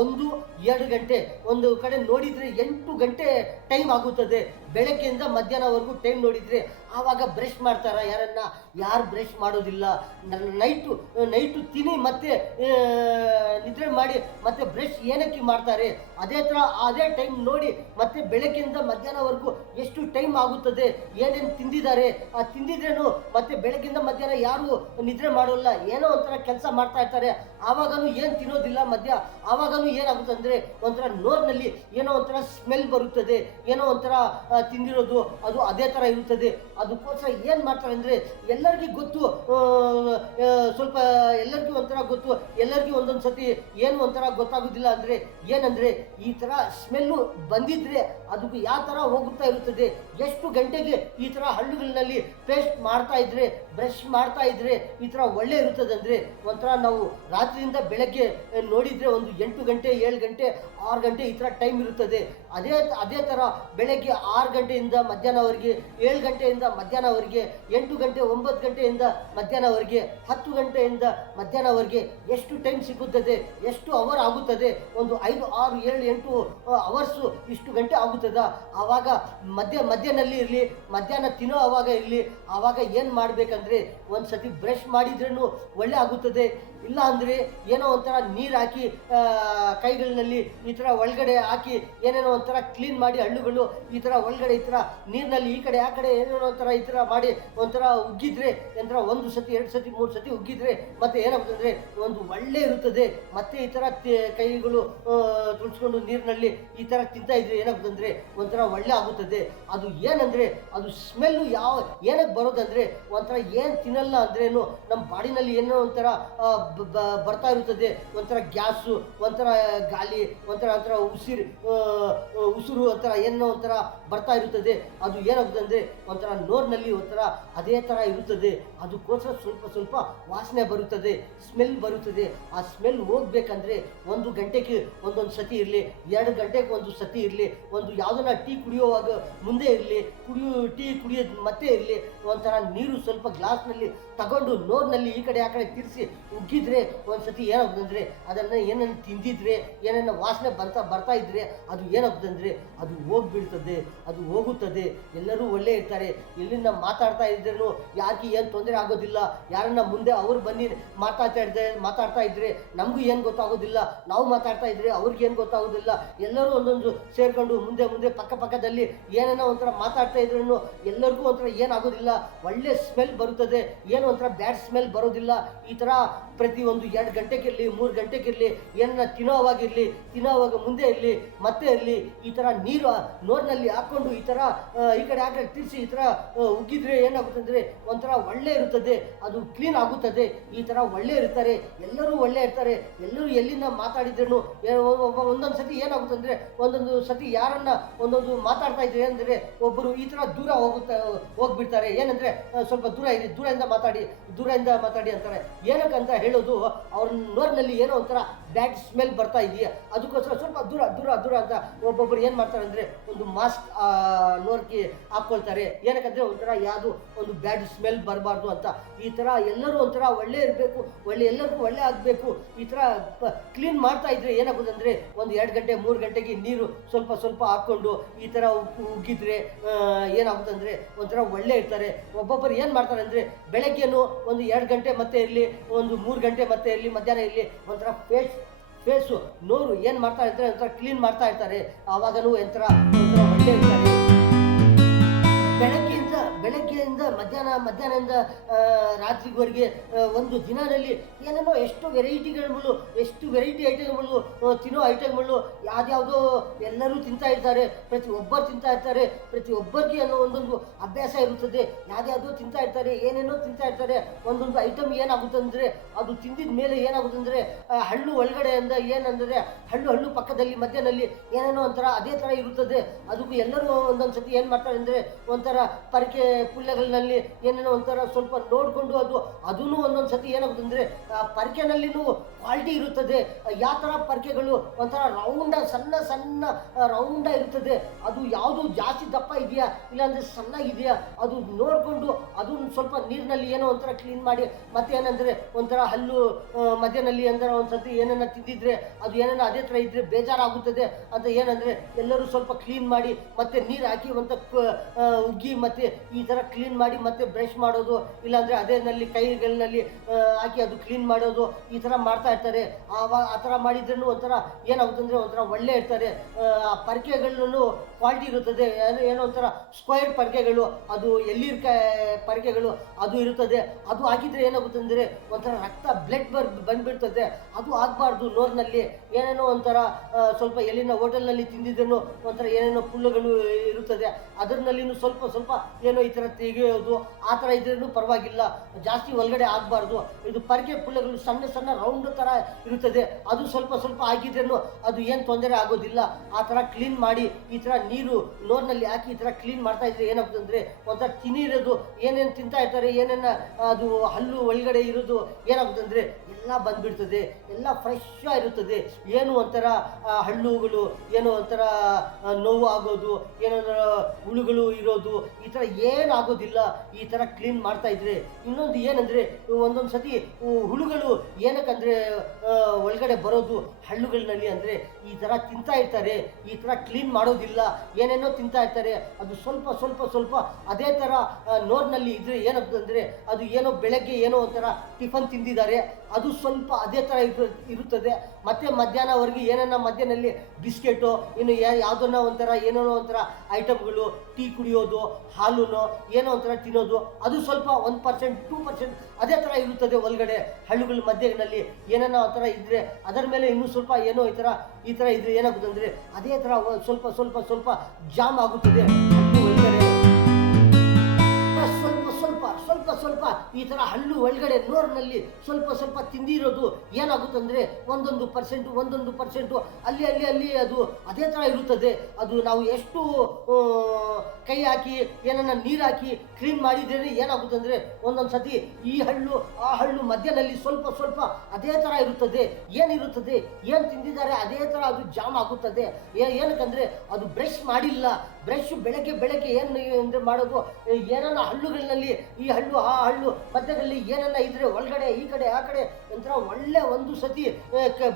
1 2 ಗಂಟೆ, ಒಂದು ಕಡೆ ನೋಡಿದರೆ 8 ಗಂಟೆ ಟೈಮ್ ಆಗುತ್ತದೆ. ಬೆಳಗ್ಗೆಯಿಂದ ಮಧ್ಯಾಹ್ನವರೆಗೂ ಟೈಮ್ ನೋಡಿದರೆ ಆವಾಗ ಬ್ರಷ್ ಮಾಡ್ತಾರ ಯಾರು ಬ್ರಷ್ ಮಾಡೋದಿಲ್ಲ. ನೈಟು ತಿನ್ನಿ ಮತ್ತೆ ನಿದ್ರೆ ಮಾಡಿ ಮತ್ತೆ ಬ್ರಷ್ ಏನಕ್ಕೆ ಮಾಡ್ತಾರೆ? ಅದೇ ಟೈಮ್ ನೋಡಿ ಮತ್ತೆ ಬೆಳಗ್ಗೆಯಿಂದ ಮಧ್ಯಾಹ್ನವರೆಗೂ ಎಷ್ಟು ಟೈಮ್ ಆಗುತ್ತದೆ, ಏನೇನು ತಿಂದಿದ್ದಾರೆ, ತಿಂದಿದ್ರೇನು ಮತ್ತೆ ಬೆಳಗ್ಗೆಯಿಂದ ಮಧ್ಯಾಹ್ನ ಯಾರು ನಿದ್ರೆ ಮಾಡೋಲ್ಲ, ಏನೋ ಒಂಥರ ಕೆಲಸ ಮಾಡ್ತಾ ಇರ್ತಾರೆ. ಆವಾಗಲೂ ಏನು ತಿನ್ನೋದಿಲ್ಲ ಆವಾಗಲೂ ಏನಾಗುತ್ತೆ ಅಂದರೆ ಒಂಥರ ನೋರ್ನಲ್ಲಿ ಏನೋ ಒಂಥರ ಸ್ಮೆಲ್ ಬರುತ್ತದೆ, ಏನೋ ಒಂಥರ ತಿಂದಿರೋದು ಅದು ಅದೇ ಥರ ಇರುತ್ತದೆ. ಅದಕ್ಕೋಸ್ಕರ ಏನು ಮಾಡ್ತಾರೆ ಅಂದರೆ ಎಲ್ಲರಿಗೂ ಗೊತ್ತು, ಸ್ವಲ್ಪ ಎಲ್ಲರಿಗೂ ಒಂಥರ ಗೊತ್ತು, ಎಲ್ಲರಿಗೂ ಒಂದೊಂದು ಸತಿ ಏನು ಒಂಥರ ಗೊತ್ತಾಗೋದಿಲ್ಲ ಅಂದರೆ ಏನಂದರೆ ಈ ಥರ ಸ್ಮೆಲ್ಲು ಬಂದಿದ್ರೆ ಅದಕ್ಕೆ ಯಾವ ಥರ ಹೋಗುತ್ತಾ ಇರುತ್ತದೆ, ಎಷ್ಟು ಗಂಟೆಗೆ ಈ ಥರ ಹಳ್ಳುಗಳಲ್ಲಿ ಪೇಸ್ಟ್ ಮಾಡ್ತಾ ಇದ್ರೆ, ಬ್ರಷ್ ಮಾಡ್ತಾ ಇದ್ರೆ ಈ ಥರ ಒಳ್ಳೆ ಇರುತ್ತದೆ ಅಂದರೆ ಒಂಥರ ನಾವು ರಾತ್ರಿಯಿಂದ ಬೆಳಗ್ಗೆ ನೋಡಿದರೆ ಒಂದು 8 ಗಂಟೆ 7 ಗಂಟೆ 6 ಗಂಟೆ ಈ ಥರ ಟೈಮ್ ಇರುತ್ತದೆ. ಅದೇ ಥರ ಬೆಳಗ್ಗೆ 6 ಗಂಟೆಯಿಂದ ಮಧ್ಯಾಹ್ನವರೆಗೆ, 7 ಗಂಟೆಯಿಂದ ಮಧ್ಯಾಹ್ನವರೆಗೆ, 8 ಗಂಟೆ 9 ಗಂಟೆಯಿಂದ ಮಧ್ಯಾಹ್ನವರೆಗೆ, 10 ಗಂಟೆಯಿಂದ ಮಧ್ಯಾಹ್ನವರೆಗೆ ಎಷ್ಟು ಟೈಮ್ ಸಿಗುತ್ತದೆ, ಎಷ್ಟು ಅವರ್ ಆಗುತ್ತದೆ, ಒಂದು 5 6 7 8 ಅವರ್ಸು ಇಷ್ಟು ಗಂಟೆ ಆಗುತ್ತದ. ಆವಾಗ ಮಧ್ಯಾಹ್ನಲ್ಲಿ ಇರಲಿ, ಮಧ್ಯಾಹ್ನ ತಿನ್ನೋ ಆವಾಗ ಇರಲಿ, ಆವಾಗ ಏನು ಮಾಡಬೇಕಂದ್ರೆ ಒಂದು ಸತಿ ಬ್ರಷ್ ಮಾಡಿದ್ರೂ ಒಳ್ಳೆ ಆಗುತ್ತದೆ. ಇಲ್ಲ ಅಂದರೆ ಏನೋ ಒಂಥರ ನೀರು ಹಾಕಿ ಕೈಗಳಲ್ಲಿ ಈ ಥರ ಒಳಗಡೆ ಹಾಕಿ ಏನೇನೋ ಒಂಥರ ಕ್ಲೀನ್ ಮಾಡಿ ಹಳ್ಳುಗಳು ಈ ಥರ ಒಳಗಡೆ ಈ ಥರ ನೀರಿನಲ್ಲಿ ಈ ಕಡೆ ಆ ಕಡೆ ಏನೇನೋ ಒಂಥರ ಈ ಥರ ಮಾಡಿ ಒಂಥರ ಉಗ್ಗಿದ್ರೆ ಒಂಥರ 1 ಸತಿ 2 ಸತಿ 3 ಸತಿ ಉಗ್ಗಿದ್ರೆ ಮತ್ತೆ ಏನಾಗುತ್ತೆ ಅಂದರೆ ಒಂದು ಒಳ್ಳೆ ಇರುತ್ತದೆ. ಮತ್ತೆ ಈ ಥರ ಕೈಗಳು ತುಳಿಸ್ಕೊಂಡು ನೀರಿನಲ್ಲಿ ಈ ಥರ ತಿಂತಾ ಇದ್ರೆ ಏನಾಗುತ್ತೆ ಅಂದರೆ ಒಂಥರ ಒಳ್ಳೆ ಆಗುತ್ತದೆ. ಅದು ಏನಂದರೆ ಅದು ಸ್ಮೆಲ್ಲು ಏನಕ್ಕೆ ಬರೋದಂದರೆ ಒಂಥರ ಏನು ತಿನ್ನಲ್ಲ ಅಂದ್ರೇನು ನಮ್ಮ ಬಾಡಿನಲ್ಲಿ ಏನೋ ಒಂಥರ ಬರ್ತಾ ಇರುತ್ತದೆ, ಒಂಥರ ಗ್ಯಾಸು, ಒಂಥರ ಗಾಳಿ, ಒಂಥರ ಉಸಿರು ಒಂಥರ ಏನೋ ಒಂಥರ ಬರ್ತಾ ಇರುತ್ತದೆ. ಅದು ಏನಾಗುತ್ತೆ ಅಂದರೆ ಒಂಥರ ನೋರ್ನಲ್ಲಿ ಒಂಥರ ಅದೇ ಥರ ಇರುತ್ತದೆ. ಅದಕ್ಕೋಸ್ಕರ ಸ್ವಲ್ಪ ವಾಸನೆ ಬರುತ್ತದೆ, ಸ್ಮೆಲ್ ಬರುತ್ತದೆ. ಆ ಸ್ಮೆಲ್ ಹೋಗ್ಬೇಕಂದ್ರೆ 1 ಗಂಟೆಗೆ ಒಂದೊಂದು ಸತಿ ಇರಲಿ, 2 ಗಂಟೆಗೆ ಒಂದು ಸತಿ ಇರಲಿ, ಒಂದು ಯಾವುದನ್ನ ಟೀ ಕುಡಿಯುವಾಗ ಮುಂದೆ ಇರಲಿ, ಟೀ ಕುಡಿಯೋದು ಮತ್ತೆ ಇರಲಿ, ಒಂಥರ ನೀರು ಸ್ವಲ್ಪ ಗ್ಲಾಸ್ನಲ್ಲಿ ತಗೊಂಡು ನೋರ್ನಲ್ಲಿ ಈ ಕಡೆ ಆ ಕಡೆ ತಿರ್ಸಿ ಉಗ್ಗಿದ್ರೆ ಒಂದು ಸತಿ ಏನಾಗುತ್ತೆ ಅಂದರೆ ಅದನ್ನು ಏನೇನು ತಿಂದಿದ್ರೆ, ಏನೇನು ವಾಸನೆ ಬರ್ತಾ ಇದ್ರೆ ಅದು ಏನಾಗುತ್ತೆ ಅಂದರೆ ಅದು ಹೋಗ್ಬಿಡ್ತದೆ, ಅದು ಹೋಗುತ್ತದೆ. ಎಲ್ಲರೂ ಒಳ್ಳೆ ಇರ್ತಾರೆ. ಎಲ್ಲಿಂದ ಮಾತಾಡ್ತಾ ಇದ್ರೂ ಯಾರಿಗೆ ಏನು ತೊಂದರೆ ಆಗೋದಿಲ್ಲ. ಯಾರನ್ನ ಮುಂದೆ ಅವ್ರು ಬನ್ನಿ ಮಾತಾಡ್ತಾ ಇದ್ರೆ ನಮಗೂ ಏನು ಗೊತ್ತಾಗೋದಿಲ್ಲ, ನಾವು ಮಾತಾಡ್ತಾ ಇದ್ರೆ ಅವ್ರಿಗೆ ಏನು ಗೊತ್ತಾಗೋದಿಲ್ಲ. ಎಲ್ಲರೂ ಒಂದೊಂದು ಸೇರ್ಕೊಂಡು ಮುಂದೆ ಪಕ್ಕದಲ್ಲಿ ಏನೇನೋ ಒಂಥರ ಮಾತಾಡ್ತಾ ಇದ್ರೂ ಎಲ್ಲರಿಗೂ ಒಂಥರ ಏನಾಗೋದಿಲ್ಲ, ಒಳ್ಳೆ ಸ್ಮೆಲ್ ಬರುತ್ತದೆ, ಏನು ಒಂಥರ ಬ್ಯಾಡ್ ಸ್ಮೆಲ್ ಬರೋದಿಲ್ಲ. ಈ ಥರ ಪ್ರತಿ ಒಂದು 2 ಗಂಟೆಗಿರಲಿ 3 ಗಂಟೆಗಿರಲಿ ಏನನ್ನ ತಿನ್ನೋವಾಗ ಮುಂದೆ ಇರಲಿ ಮತ್ತೆ ಇರಲಿ ಈ ಥರ ನೀರು ನೋರ್ನಲ್ಲಿ ಹಾಕ್ಕೊಂಡು ಈ ಥರ ಈ ಕಡೆ ಆ ಕಡೆ ತಿರ್ಸಿ ಈ ಥರ ಉಗ್ಗಿದ್ರೆ ಏನಾಗುತ್ತೆ ಅಂದರೆ ಒಂಥರ ಒಳ್ಳೆ ಇರುತ್ತದೆ, ಅದು ಕ್ಲೀನ್ ಆಗುತ್ತದೆ. ಈ ಥರ ಒಳ್ಳೆ ಇರ್ತಾರೆ, ಎಲ್ಲರೂ ಒಳ್ಳೆ ಇರ್ತಾರೆ. ಎಲ್ಲರೂ ಎಲ್ಲಿಂದ ಮಾತಾಡಿದ್ರೂ ಒಂದೊಂದು ಸತಿ ಏನಾಗುತ್ತೆ ಅಂದರೆ ಒಂದೊಂದು ಸತಿ ಯಾರನ್ನ ಒಂದೊಂದು ಮಾತಾಡ್ತಾ ಇದ್ರೆ ಅಂದರೆ ಒಬ್ಬರು ಈ ಥರ ದೂರ ಹೋಗ್ಬಿಡ್ತಾರೆ. ಏನಂದರೆ ಸ್ವಲ್ಪ ದೂರದಿಂದ ಮಾತಾಡಿ ಅಂತಾರೆ. ಏನಕ್ಕಂತ ಹೇಳೋದು ಅವ್ರ ನೋರ್ನಲ್ಲಿ ಏನೋ ಒಂಥರ ಬ್ಯಾಡ್ ಸ್ಮೆಲ್ ಬರ್ತಾ ಇದೆಯಾ, ಅದಕ್ಕೋಸ್ಕರ ಸ್ವಲ್ಪ ದೂರ ಅಂತ ಒಬ್ಬೊಬ್ಬರು ಏನು ಮಾಡ್ತಾರೆ ಅಂದರೆ ಒಂದು ಮಾಸ್ಕ್ ನೋರ್ಗೆ ಹಾಕ್ಕೊಳ್ತಾರೆ. ಏನಕ್ಕಂದರೆ ಒಂಥರ ಯಾವುದು ಒಂದು ಬ್ಯಾಡ್ ಸ್ಮೆಲ್ ಬರಬಾರ್ದು ಅಂತ. ಈ ಥರ ಎಲ್ಲರೂ ಒಂಥರ ಒಳ್ಳೆ ಇರಬೇಕು, ಎಲ್ಲರಿಗೂ ಒಳ್ಳೆ ಆಗಬೇಕು. ಈ ಥರ ಕ್ಲೀನ್ ಮಾಡ್ತಾ ಇದ್ರೆ ಏನಾಗುತ್ತೆ ಅಂದರೆ ಒಂದು 2 ಗಂಟೆ 3 ಗಂಟೆಗೆ ನೀರು ಸ್ವಲ್ಪ ಹಾಕ್ಕೊಂಡು ಈ ಥರ ಉಗ್ಗಿದ್ರೆ ಏನಾಗುತ್ತೆ ಅಂದರೆ ಒಂಥರ ಒಳ್ಳೆ ಇರ್ತಾರೆ. ಒಬ್ಬೊಬ್ಬರು ಏನು ಮಾಡ್ತಾರೆ ಅಂದರೆ ಬೆಳಗ್ಗೆನೂ ಒಂದು 2 ಗಂಟೆ ಮತ್ತೆ ಇರಲಿ, ಒಂದು 3 ಗಂಟೆ ಮತ್ತೆ ಇರಲಿ, ಮಧ್ಯಾಹ್ನ ಇರಲಿ ಒಂಥರ ಫೇಸು ನೋರು ಏನು ಮಾಡ್ತಾ ಇರ್ತಾರೆ ಒಂಥರ ಕ್ಲೀನ್ ಮಾಡ್ತಾ ಇರ್ತಾರೆ. ಆವಾಗಲೂ ಒಂಥರ ಒಳ್ಳೆ ಇರ್ತಾರೆ. ಬೆಳಗ್ಗೆಯಿಂದ ಮಧ್ಯಾಹ್ನ ಮಧ್ಯಾಹ್ನದಿಂದ ರಾತ್ರಿವರೆಗೆ ಒಂದು ದಿನದಲ್ಲಿ ಏನೇನೋ ಎಷ್ಟು ವೆರೈಟಿಗಳು, ಎಷ್ಟು ವೆರೈಟಿ ಐಟಮ್ಗಳು, ತಿನ್ನೋ ಐಟಮ್ಗಳು ಯಾವ್ದ್ಯಾವುದೋ ಎಲ್ಲರೂ ತಿಂತಾ ಇರ್ತಾರೆ, ಪ್ರತಿಯೊಬ್ಬರು ತಿಂತಾ ಇರ್ತಾರೆ. ಪ್ರತಿಯೊಬ್ಬರಿಗೆ ಅನ್ನೋ ಒಂದೊಂದು ಅಭ್ಯಾಸ ಇರುತ್ತದೆ. ಯಾವ್ದ್ಯಾವುದೋ ತಿಂತಾ ಇರ್ತಾರೆ, ಏನೇನೋ ತಿಂತಾ ಇರ್ತಾರೆ. ಒಂದೊಂದು ಐಟಮ್ ಏನಾಗುತ್ತೆ ಅಂದರೆ ಅದು ತಿಂದಿದ ಮೇಲೆ ಏನಾಗುತ್ತೆ ಅಂದರೆ ಹಣ್ಣು ಒಳಗಡೆಯಿಂದ ಏನಂದರೆ ಹಣ್ಣು ಪಕ್ಕದಲ್ಲಿ ಮಧ್ಯದಲ್ಲಿ ಏನೇನೋ ಒಂಥರ ಅದೇ ಥರ ಇರುತ್ತದೆ. ಅದಕ್ಕೂ ಎಲ್ಲರೂ ಒಂದೊಂದು ಸತಿ ಏನು ಮಾಡ್ತಾರೆ ಅಂದರೆ ಒಂಥರ ಪರಕೆ ಪುಲ್ಯಗಳಲ್ಲಿ ಏನೇನೋ ಒಂಥರ ಸ್ವಲ್ಪ ನೋಡಿಕೊಂಡು ಅದೂ ಒಂದೊಂದು ಸತಿ ಏನಾಗುತ್ತೆ ಅಂದರೆ ಪರಕೆನಲ್ಲಿನೂ ಕ್ವಾಲಿಟಿ ಇರುತ್ತದೆ. ಯಾವ ಥರ ಪರಕೆಗಳು ಒಂಥರ ಸಣ್ಣ ರೌಂಡ ಇರುತ್ತದೆ. ಅದು ಯಾವುದು ಜಾಸ್ತಿ ದಪ್ಪ ಇದೆಯಾ ಇಲ್ಲಾಂದರೆ ಸಣ್ಣಗಿದೆಯಾ ಅದು ನೋಡಿಕೊಂಡು ಅದನ್ನು ಸ್ವಲ್ಪ ನೀರಿನಲ್ಲಿ ಏನೋ ಒಂಥರ ಕ್ಲೀನ್ ಮಾಡಿ ಮತ್ತೆ ಏನಂದರೆ ಒಂಥರ ಹಲ್ಲು ಮಧ್ಯದಲ್ಲಿ ಅಂದರೆ ಒಂದು ಸತಿ ಏನನ್ನ ತಿಂದಿದ್ರೆ ಅದು ಏನನ್ನ ಅದೇ ಥರ ಇದ್ದರೆ ಬೇಜಾರಾಗುತ್ತದೆ ಅಂತ ಏನಂದರೆ ಎಲ್ಲರೂ ಸ್ವಲ್ಪ ಕ್ಲೀನ್ ಮಾಡಿ ಮತ್ತೆ ನೀರು ಹಾಕಿ ಒಂದು ಉಗ್ಗಿ ಮತ್ತೆ ಈ ಥರ ಕ್ಲೀನ್ ಮಾಡಿ ಮತ್ತೆ ಬ್ರಷ್ ಮಾಡೋದು, ಇಲ್ಲಾಂದರೆ ಅದೇನಲ್ಲಿ ಕೈಗಳಲ್ಲಿ ಹಾಕಿ ಅದು ಕ್ಲೀನ್ ಮಾಡೋದು ಈ ಥರ ಮಾಡ್ತಾ ಇರ್ತಾರೆ. ಆ ಥರ ಮಾಡಿದ್ರೂ ಒಂಥರ ಏನಾಗುತ್ತೆ ಅಂದರೆ ಒಂಥರ ಒಳ್ಳೆ ಇರ್ತಾರೆ. ಪರಕೆಗಳನ್ನು ಕ್ವಾಲಿಟಿ ಇರುತ್ತದೆ. ಏನೋ ಒಂಥರ ಸ್ಕ್ವೈರ್ ಪರಕೆಗಳು, ಅದು ಪರಕೆಗಳು ಅದು ಇರುತ್ತದೆ. ಅದು ಹಾಕಿದರೆ ಏನಾಗುತ್ತೆ ಅಂದರೆ ಒಂಥರ ರಕ್ತ ಬ್ಲಡ್ ಬಂದ್ಬಿಡ್ತದೆ. ಅದು ಆಗಬಾರ್ದು. ನೋರ್ನಲ್ಲಿ ಏನೇನೋ ಒಂಥರ ಸ್ವಲ್ಪ ಎಲ್ಲಿನ ಹೋಟೆಲ್ನಲ್ಲಿ ತಿಂದಿದ್ದನ್ನು ಒಂಥರ ಏನೇನೋ ಪುಲ್ಲುಗಳು ಇರುತ್ತದೆ, ಅದರಲ್ಲಿನೂ ಸ್ವಲ್ಪ ಏನೋ ಈ ಥರ ತೆಗೆಯೋದು ಆ ಥರ ಇದ್ರೂ ಪರವಾಗಿಲ್ಲ, ಜಾಸ್ತಿ ಒಳಗಡೆ ಆಗಬಾರ್ದು. ಇದು ಪರಕೆ ಪುಲ್ಲಗಳು ಸಣ್ಣ ರೌಂಡ್ ಥರ ಇರುತ್ತದೆ, ಅದು ಸ್ವಲ್ಪ ಆಗಿದ್ರೂ ಅದು ಏನು ತೊಂದರೆ ಆಗೋದಿಲ್ಲ. ಆ ಥರ ಕ್ಲೀನ್ ಮಾಡಿ ಈ ಥರ ನೀರು ನೋರ್ನಲ್ಲಿ ಹಾಕಿ ಈ ಥರ ಕ್ಲೀನ್ ಮಾಡ್ತಾ ಇದ್ರೆ ಏನಾಗುತ್ತೆ ಅಂದರೆ ಒಂಥರ ತಿನ್ನಿರೋದು ಏನೇನು ತಿಂತಾ ಇರ್ತಾರೆ, ಏನೇನು ಅದು ಹಲ್ಲು ಒಳಗಡೆ ಇರೋದು ಏನಾಗುತ್ತೆ ಅಂದರೆ ಎಲ್ಲ ಬಂದ್ಬಿಡ್ತದೆ, ಎಲ್ಲ ಫ್ರೆಶ್ ಆಗಿರುತ್ತದೆ. ಏನು ಒಂಥರ ಹಣ್ಣುಗಳು ಏನೋ ಒಂಥರ ನೋವು ಆಗೋದು, ಏನೋ ಹುಳುಗಳು ಇರೋದು ಈ ಥರ ಏನಾಗೋದಿಲ್ಲ ಈ ಥರ ಕ್ಲೀನ್ ಮಾಡ್ತಾ ಇದ್ರೆ. ಇನ್ನೊಂದು ಏನಂದರೆ ಒಂದೊಂದು ಸತಿ ಹುಳುಗಳು ಏನಕ್ಕಂದರೆ ಒಳಗಡೆ ಬರೋದು ಹಣ್ಣುಗಳಿನಲ್ಲಿ ಅಂದರೆ ಈ ಥರ ತಿಂತಾ ಇರ್ತಾರೆ, ಈ ಥರ ಕ್ಲೀನ್ ಮಾಡೋದಿಲ್ಲ, ಏನೇನೋ ತಿಂತಾ ಇರ್ತಾರೆ. ಅದು ಸ್ವಲ್ಪ ಅದೇ ಥರ ನೋರ್ನಲ್ಲಿ ಇದ್ರೆ ಏನಾಗುತ್ತೆ ಅಂದರೆ ಅದು ಏನೋ ಬೆಳಗ್ಗೆ ಏನೋ ಒಂಥರ ಟಿಫನ್ ತಿಂದಿದ್ದಾರೆ, ಅದು ಸ್ವಲ್ಪ ಅದೇ ಥರ ಇರುತ್ತದೆ. ಮತ್ತೆ ಮಧ್ಯಾಹ್ನವರೆಗೆ ಏನನ್ನ ಮಧ್ಯಾಹ್ನದಲ್ಲಿ ಬಿಸ್ಕೆಟು ಇನ್ನು ಯಾವುದನ್ನ ಒಂಥರ ಏನೋ ಒಂಥರ ಐಟಮ್ಗಳು, ಟೀ ಕುಡಿಯೋದು, ಹಾಲು ಏನೋ ಒಂಥರ ತಿನ್ನೋದು, ಅದು ಸ್ವಲ್ಪ 1% 2% ಅದೇ ಥರ ಇರುತ್ತದೆ. ಒಳಗಡೆ ಹಳ್ಳುಗಳ ಮಧ್ಯದಲ್ಲಿ ಏನನ್ನ ಒಂಥರ ಇದ್ದರೆ ಅದರ ಮೇಲೆ ಇನ್ನೂ ಸ್ವಲ್ಪ ಏನೋ ಈ ಥರ ಇದ್ರೆ ಏನಾಗುತ್ತೆ ಅಂದರೆ ಅದೇ ಥರ ಸ್ವಲ್ಪ ಜಾಮ್ ಆಗುತ್ತದೆ. ಒಳಗಡೆ ಸ್ವಲ್ಪ ಈ ಥರ ಹಣ್ಣು ಒಳಗಡೆ ನೋರ್ನಲ್ಲಿ ಸ್ವಲ್ಪ ತಿಂದಿರೋದು ಏನಾಗುತ್ತೆ ಅಂದರೆ 1% ಅಲ್ಲಿ ಅದು ಅದೇ ಥರ ಇರುತ್ತದೆ. ಅದು ನಾವು ಎಷ್ಟು ಕೈ ಹಾಕಿ ಏನನ್ನ ನೀರು ಹಾಕಿ ಕ್ಲೀನ್ ಮಾಡಿದ್ರೆ ಏನಾಗುತ್ತೆ ಅಂದರೆ ಒಂದೊಂದು ಸತಿ ಈ ಹಳ್ಳು ಆ ಹಳ್ಳು ಮಧ್ಯದಲ್ಲಿ ಸ್ವಲ್ಪ ಅದೇ ಥರ ಇರುತ್ತದೆ. ಏನಿರುತ್ತದೆ ಏನು ತಿಂದಿದ್ದಾರೆ ಅದೇ ಥರ ಅದು ಜಾಮ್ ಆಗುತ್ತದೆ. ಏನಕ್ಕಂದರೆ ಅದು ಬ್ರಷ್ ಮಾಡಿಲ್ಲ. ಬ್ರಷ್ ಬೆಳಗ್ಗೆ ಏನು ಮಾಡೋದು ಏನನ್ನ ಹಳ್ಳುಗಳಲ್ಲಿ ಈ ಹಳ್ಳು ಆ ಹಳ್ಳು ಮಧ್ಯದಲ್ಲಿ ಏನನ್ನ ಇದ್ರೆ ಒಳಗಡೆ ಈ ಕಡೆ ಆ ಕಡೆ ಒಂಥರ ಒಳ್ಳೆ ಒಂದು ಸತಿ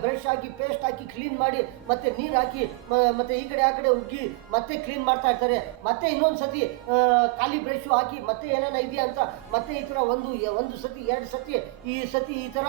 ಬ್ರಷ್ ಹಾಕಿ ಪೇಸ್ಟ್ ಹಾಕಿ ಕ್ಲೀನ್ ಮಾಡಿ ಮತ್ತೆ ನೀರು ಹಾಕಿ ಮತ್ತೆ ಈ ಕಡೆ ಆ ಕಡೆ ಉಗ್ಗಿ ಮತ್ತೆ ಕ್ಲೀನ್ ಮಾಡ್ತಾ ಇರ್ತಾರೆ. ಮತ್ತೆ ಇನ್ನೊಂದು ಸತಿ ಖಾಲಿ ಬ್ರಷ್ ಹಾಕಿ ಮತ್ತೆ ಏನೇನ ಇದೆಯಾ ಅಂತ ಮತ್ತೆ ಈ ಥರ ಒಂದು ಸತಿ 2 ಸತಿ ಈ ಥರ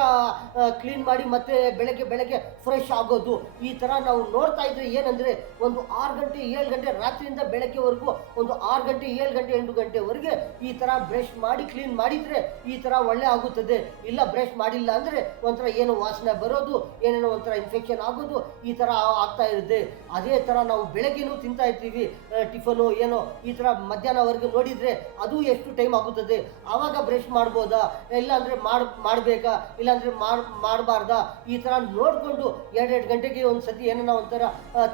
ಕ್ಲೀನ್ ಮಾಡಿ ಮತ್ತೆ ಬೆಳಗ್ಗೆ ಫ್ರೆಶ್ ಆಗೋದು. ಈ ಥರ ನಾವು ನೋಡ್ತಾ ಇದ್ರೆ ಏನಂದರೆ ಒಂದು 6 ಗಂಟೆ 7 ಗಂಟೆ ರಾತ್ರಿಯಿಂದ ಬೆಳಗ್ಗೆವರೆಗೂ ಒಂದು 6 ಗಂಟೆ 7 ಗಂಟೆ 8 ಗಂಟೆವರೆಗೆ ಈ ಥರ ಬ್ರಷ್ ಮಾಡಿ ಕ್ಲೀನ್ ಮಾಡಿದರೆ ಈ ಥರ ಒಳ್ಳೆ ಆಗುತ್ತದೆ. ಇಲ್ಲ ಬ್ರಷ್ ಮಾಡಿಲ್ಲ ಅಂದರೆ ಒಂಥರ ಏನೋ ವಾಸನೆ ಬರೋದು, ಏನೇನೋ ಒಂಥರ ಇನ್ಫೆಕ್ಷನ್ ಆಗೋದು ಈ ಥರ ಆಗ್ತಾ ಇರುತ್ತೆ. ಅದೇ ಥರ ನಾವು ಬೆಳಗ್ಗೆನೂ ತಿಂತಾ ಇರ್ತೀವಿ ಟಿಫನು ಏನೋ ಈ ಥರ ಮಧ್ಯಾಹ್ನವರೆಗೆ ನೋಡಿದರೆ ಅದು ಎಷ್ಟು ಟೈಮ್ ಆಗುತ್ತದೆ. ಆವಾಗ ಬ್ರಷ್ ಮಾಡ್ಬೋದಾ ಇಲ್ಲಾಂದರೆ ಮಾಡಬೇಕಾ ಇಲ್ಲಾಂದರೆ ಮಾಡಬಾರ್ದಾ ಈ ಥರ ನೋಡಿಕೊಂಡು 2 ಗಂಟೆಗೆ ಒಂದು ಸತಿ ಏನನ್ನ ಒಂಥರ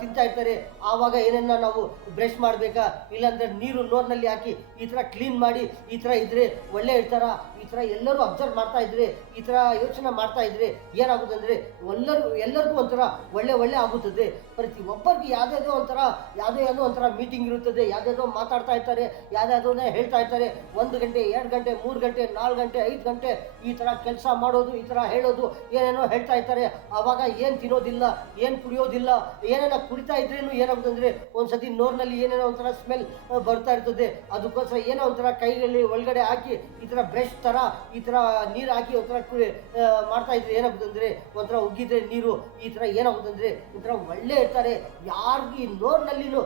ತಿಂತಾ ಇರ್ತಾರೆ. ಆವಾಗ ಏನನ್ನ ನಾವು ಬ್ರಷ್ ಮಾಡಬೇಕಾ ಇಲ್ಲಾಂದರೆ ನೀರು ನೋರ್ನಲ್ಲಿ ಹಾಕಿ ಈ ಥರ ಕ್ಲೀನ್ ಮಾಡಿ ಈ ಥರ ಇದ್ರೆ ಒಳ್ಳೆ ಇರ್ತಾರ. ಈ ಥರ ಎಲ್ಲರೂ ಅಬ್ಸರ್ವ್ ಮಾಡ್ತಾ ಇದ್ರೆ ಈ ಥರ ಯೋಚನೆ ಮಾಡ್ತಾ ಇದ್ರೆ ಏನಾಗುತ್ತೆ ಅಂದರೆ ಎಲ್ಲರಿಗೂ ಒಂಥರ ಒಳ್ಳೆ ಆಗುತ್ತದೆ. ಪ್ರತಿಯೊಬ್ಬರಿಗೆ ಯಾವುದೋ ಒಂಥರ ಮೀಟಿಂಗ್ ಇರುತ್ತದೆ, ಯಾವುದೋ ಮಾತಾಡ್ತಾ ಇರ್ತಾರೆ, ಯಾವುದೋನೇ ಹೇಳ್ತಾ ಇರ್ತಾರೆ. 1 ಗಂಟೆ 2 ಗಂಟೆ 3 ಗಂಟೆ 4 ಗಂಟೆ 5 ಗಂಟೆ ಈ ಥರ ಕೆಲಸ ಮಾಡೋದು, ಈ ಥರ ಹೇಳೋದು, ಏನೇನೋ ಹೇಳ್ತಾ ಇರ್ತಾರೆ. ಆವಾಗ ಏನು ತಿನ್ನೋದಿಲ್ಲ, ಏನು ಕುಡಿಯೋದಿಲ್ಲ, ಏನೇನೋ ಕುಡಿತಾ ಇದ್ರೇನು ಏನಾಗುತ್ತೆ ಅಂದರೆ ಒಂದ್ಸತಿ ನೋರ್ನಲ್ಲಿ ಏನೇನೋ ಒಂಥರ ಸ್ಮೆಲ್ ಬರ್ತಾ ಇರ್ತದೆ. ಅದಕ್ಕೋಸ್ಕರ ಏನೋ ಒಂಥರ ಕೈಗಳಲ್ಲಿ ಒಳಗಡೆ ಹಾಕಿ ಈ ಥರ ಬ್ರಷ್ ಥರ ಈ ಥರ ನೀರು ಹಾಕಿ ಒಂಥರ ಮಾಡ್ತಾ ಇದ್ರೆ ಏನಾಗುತ್ತೆ ಅಂದರೆ ಒಂಥರ ಉಗ್ಗಿದ್ರೆ ನೀರು ಈ ಥರ ಏನಾಗುತ್ತೆ ಅಂದರೆ ಒಂಥರ ಒಳ್ಳೆ ಇರ್ತಾರೆ. ಯಾರಿಗೆ ನೋರ್ನಲ್ಲಿನೂ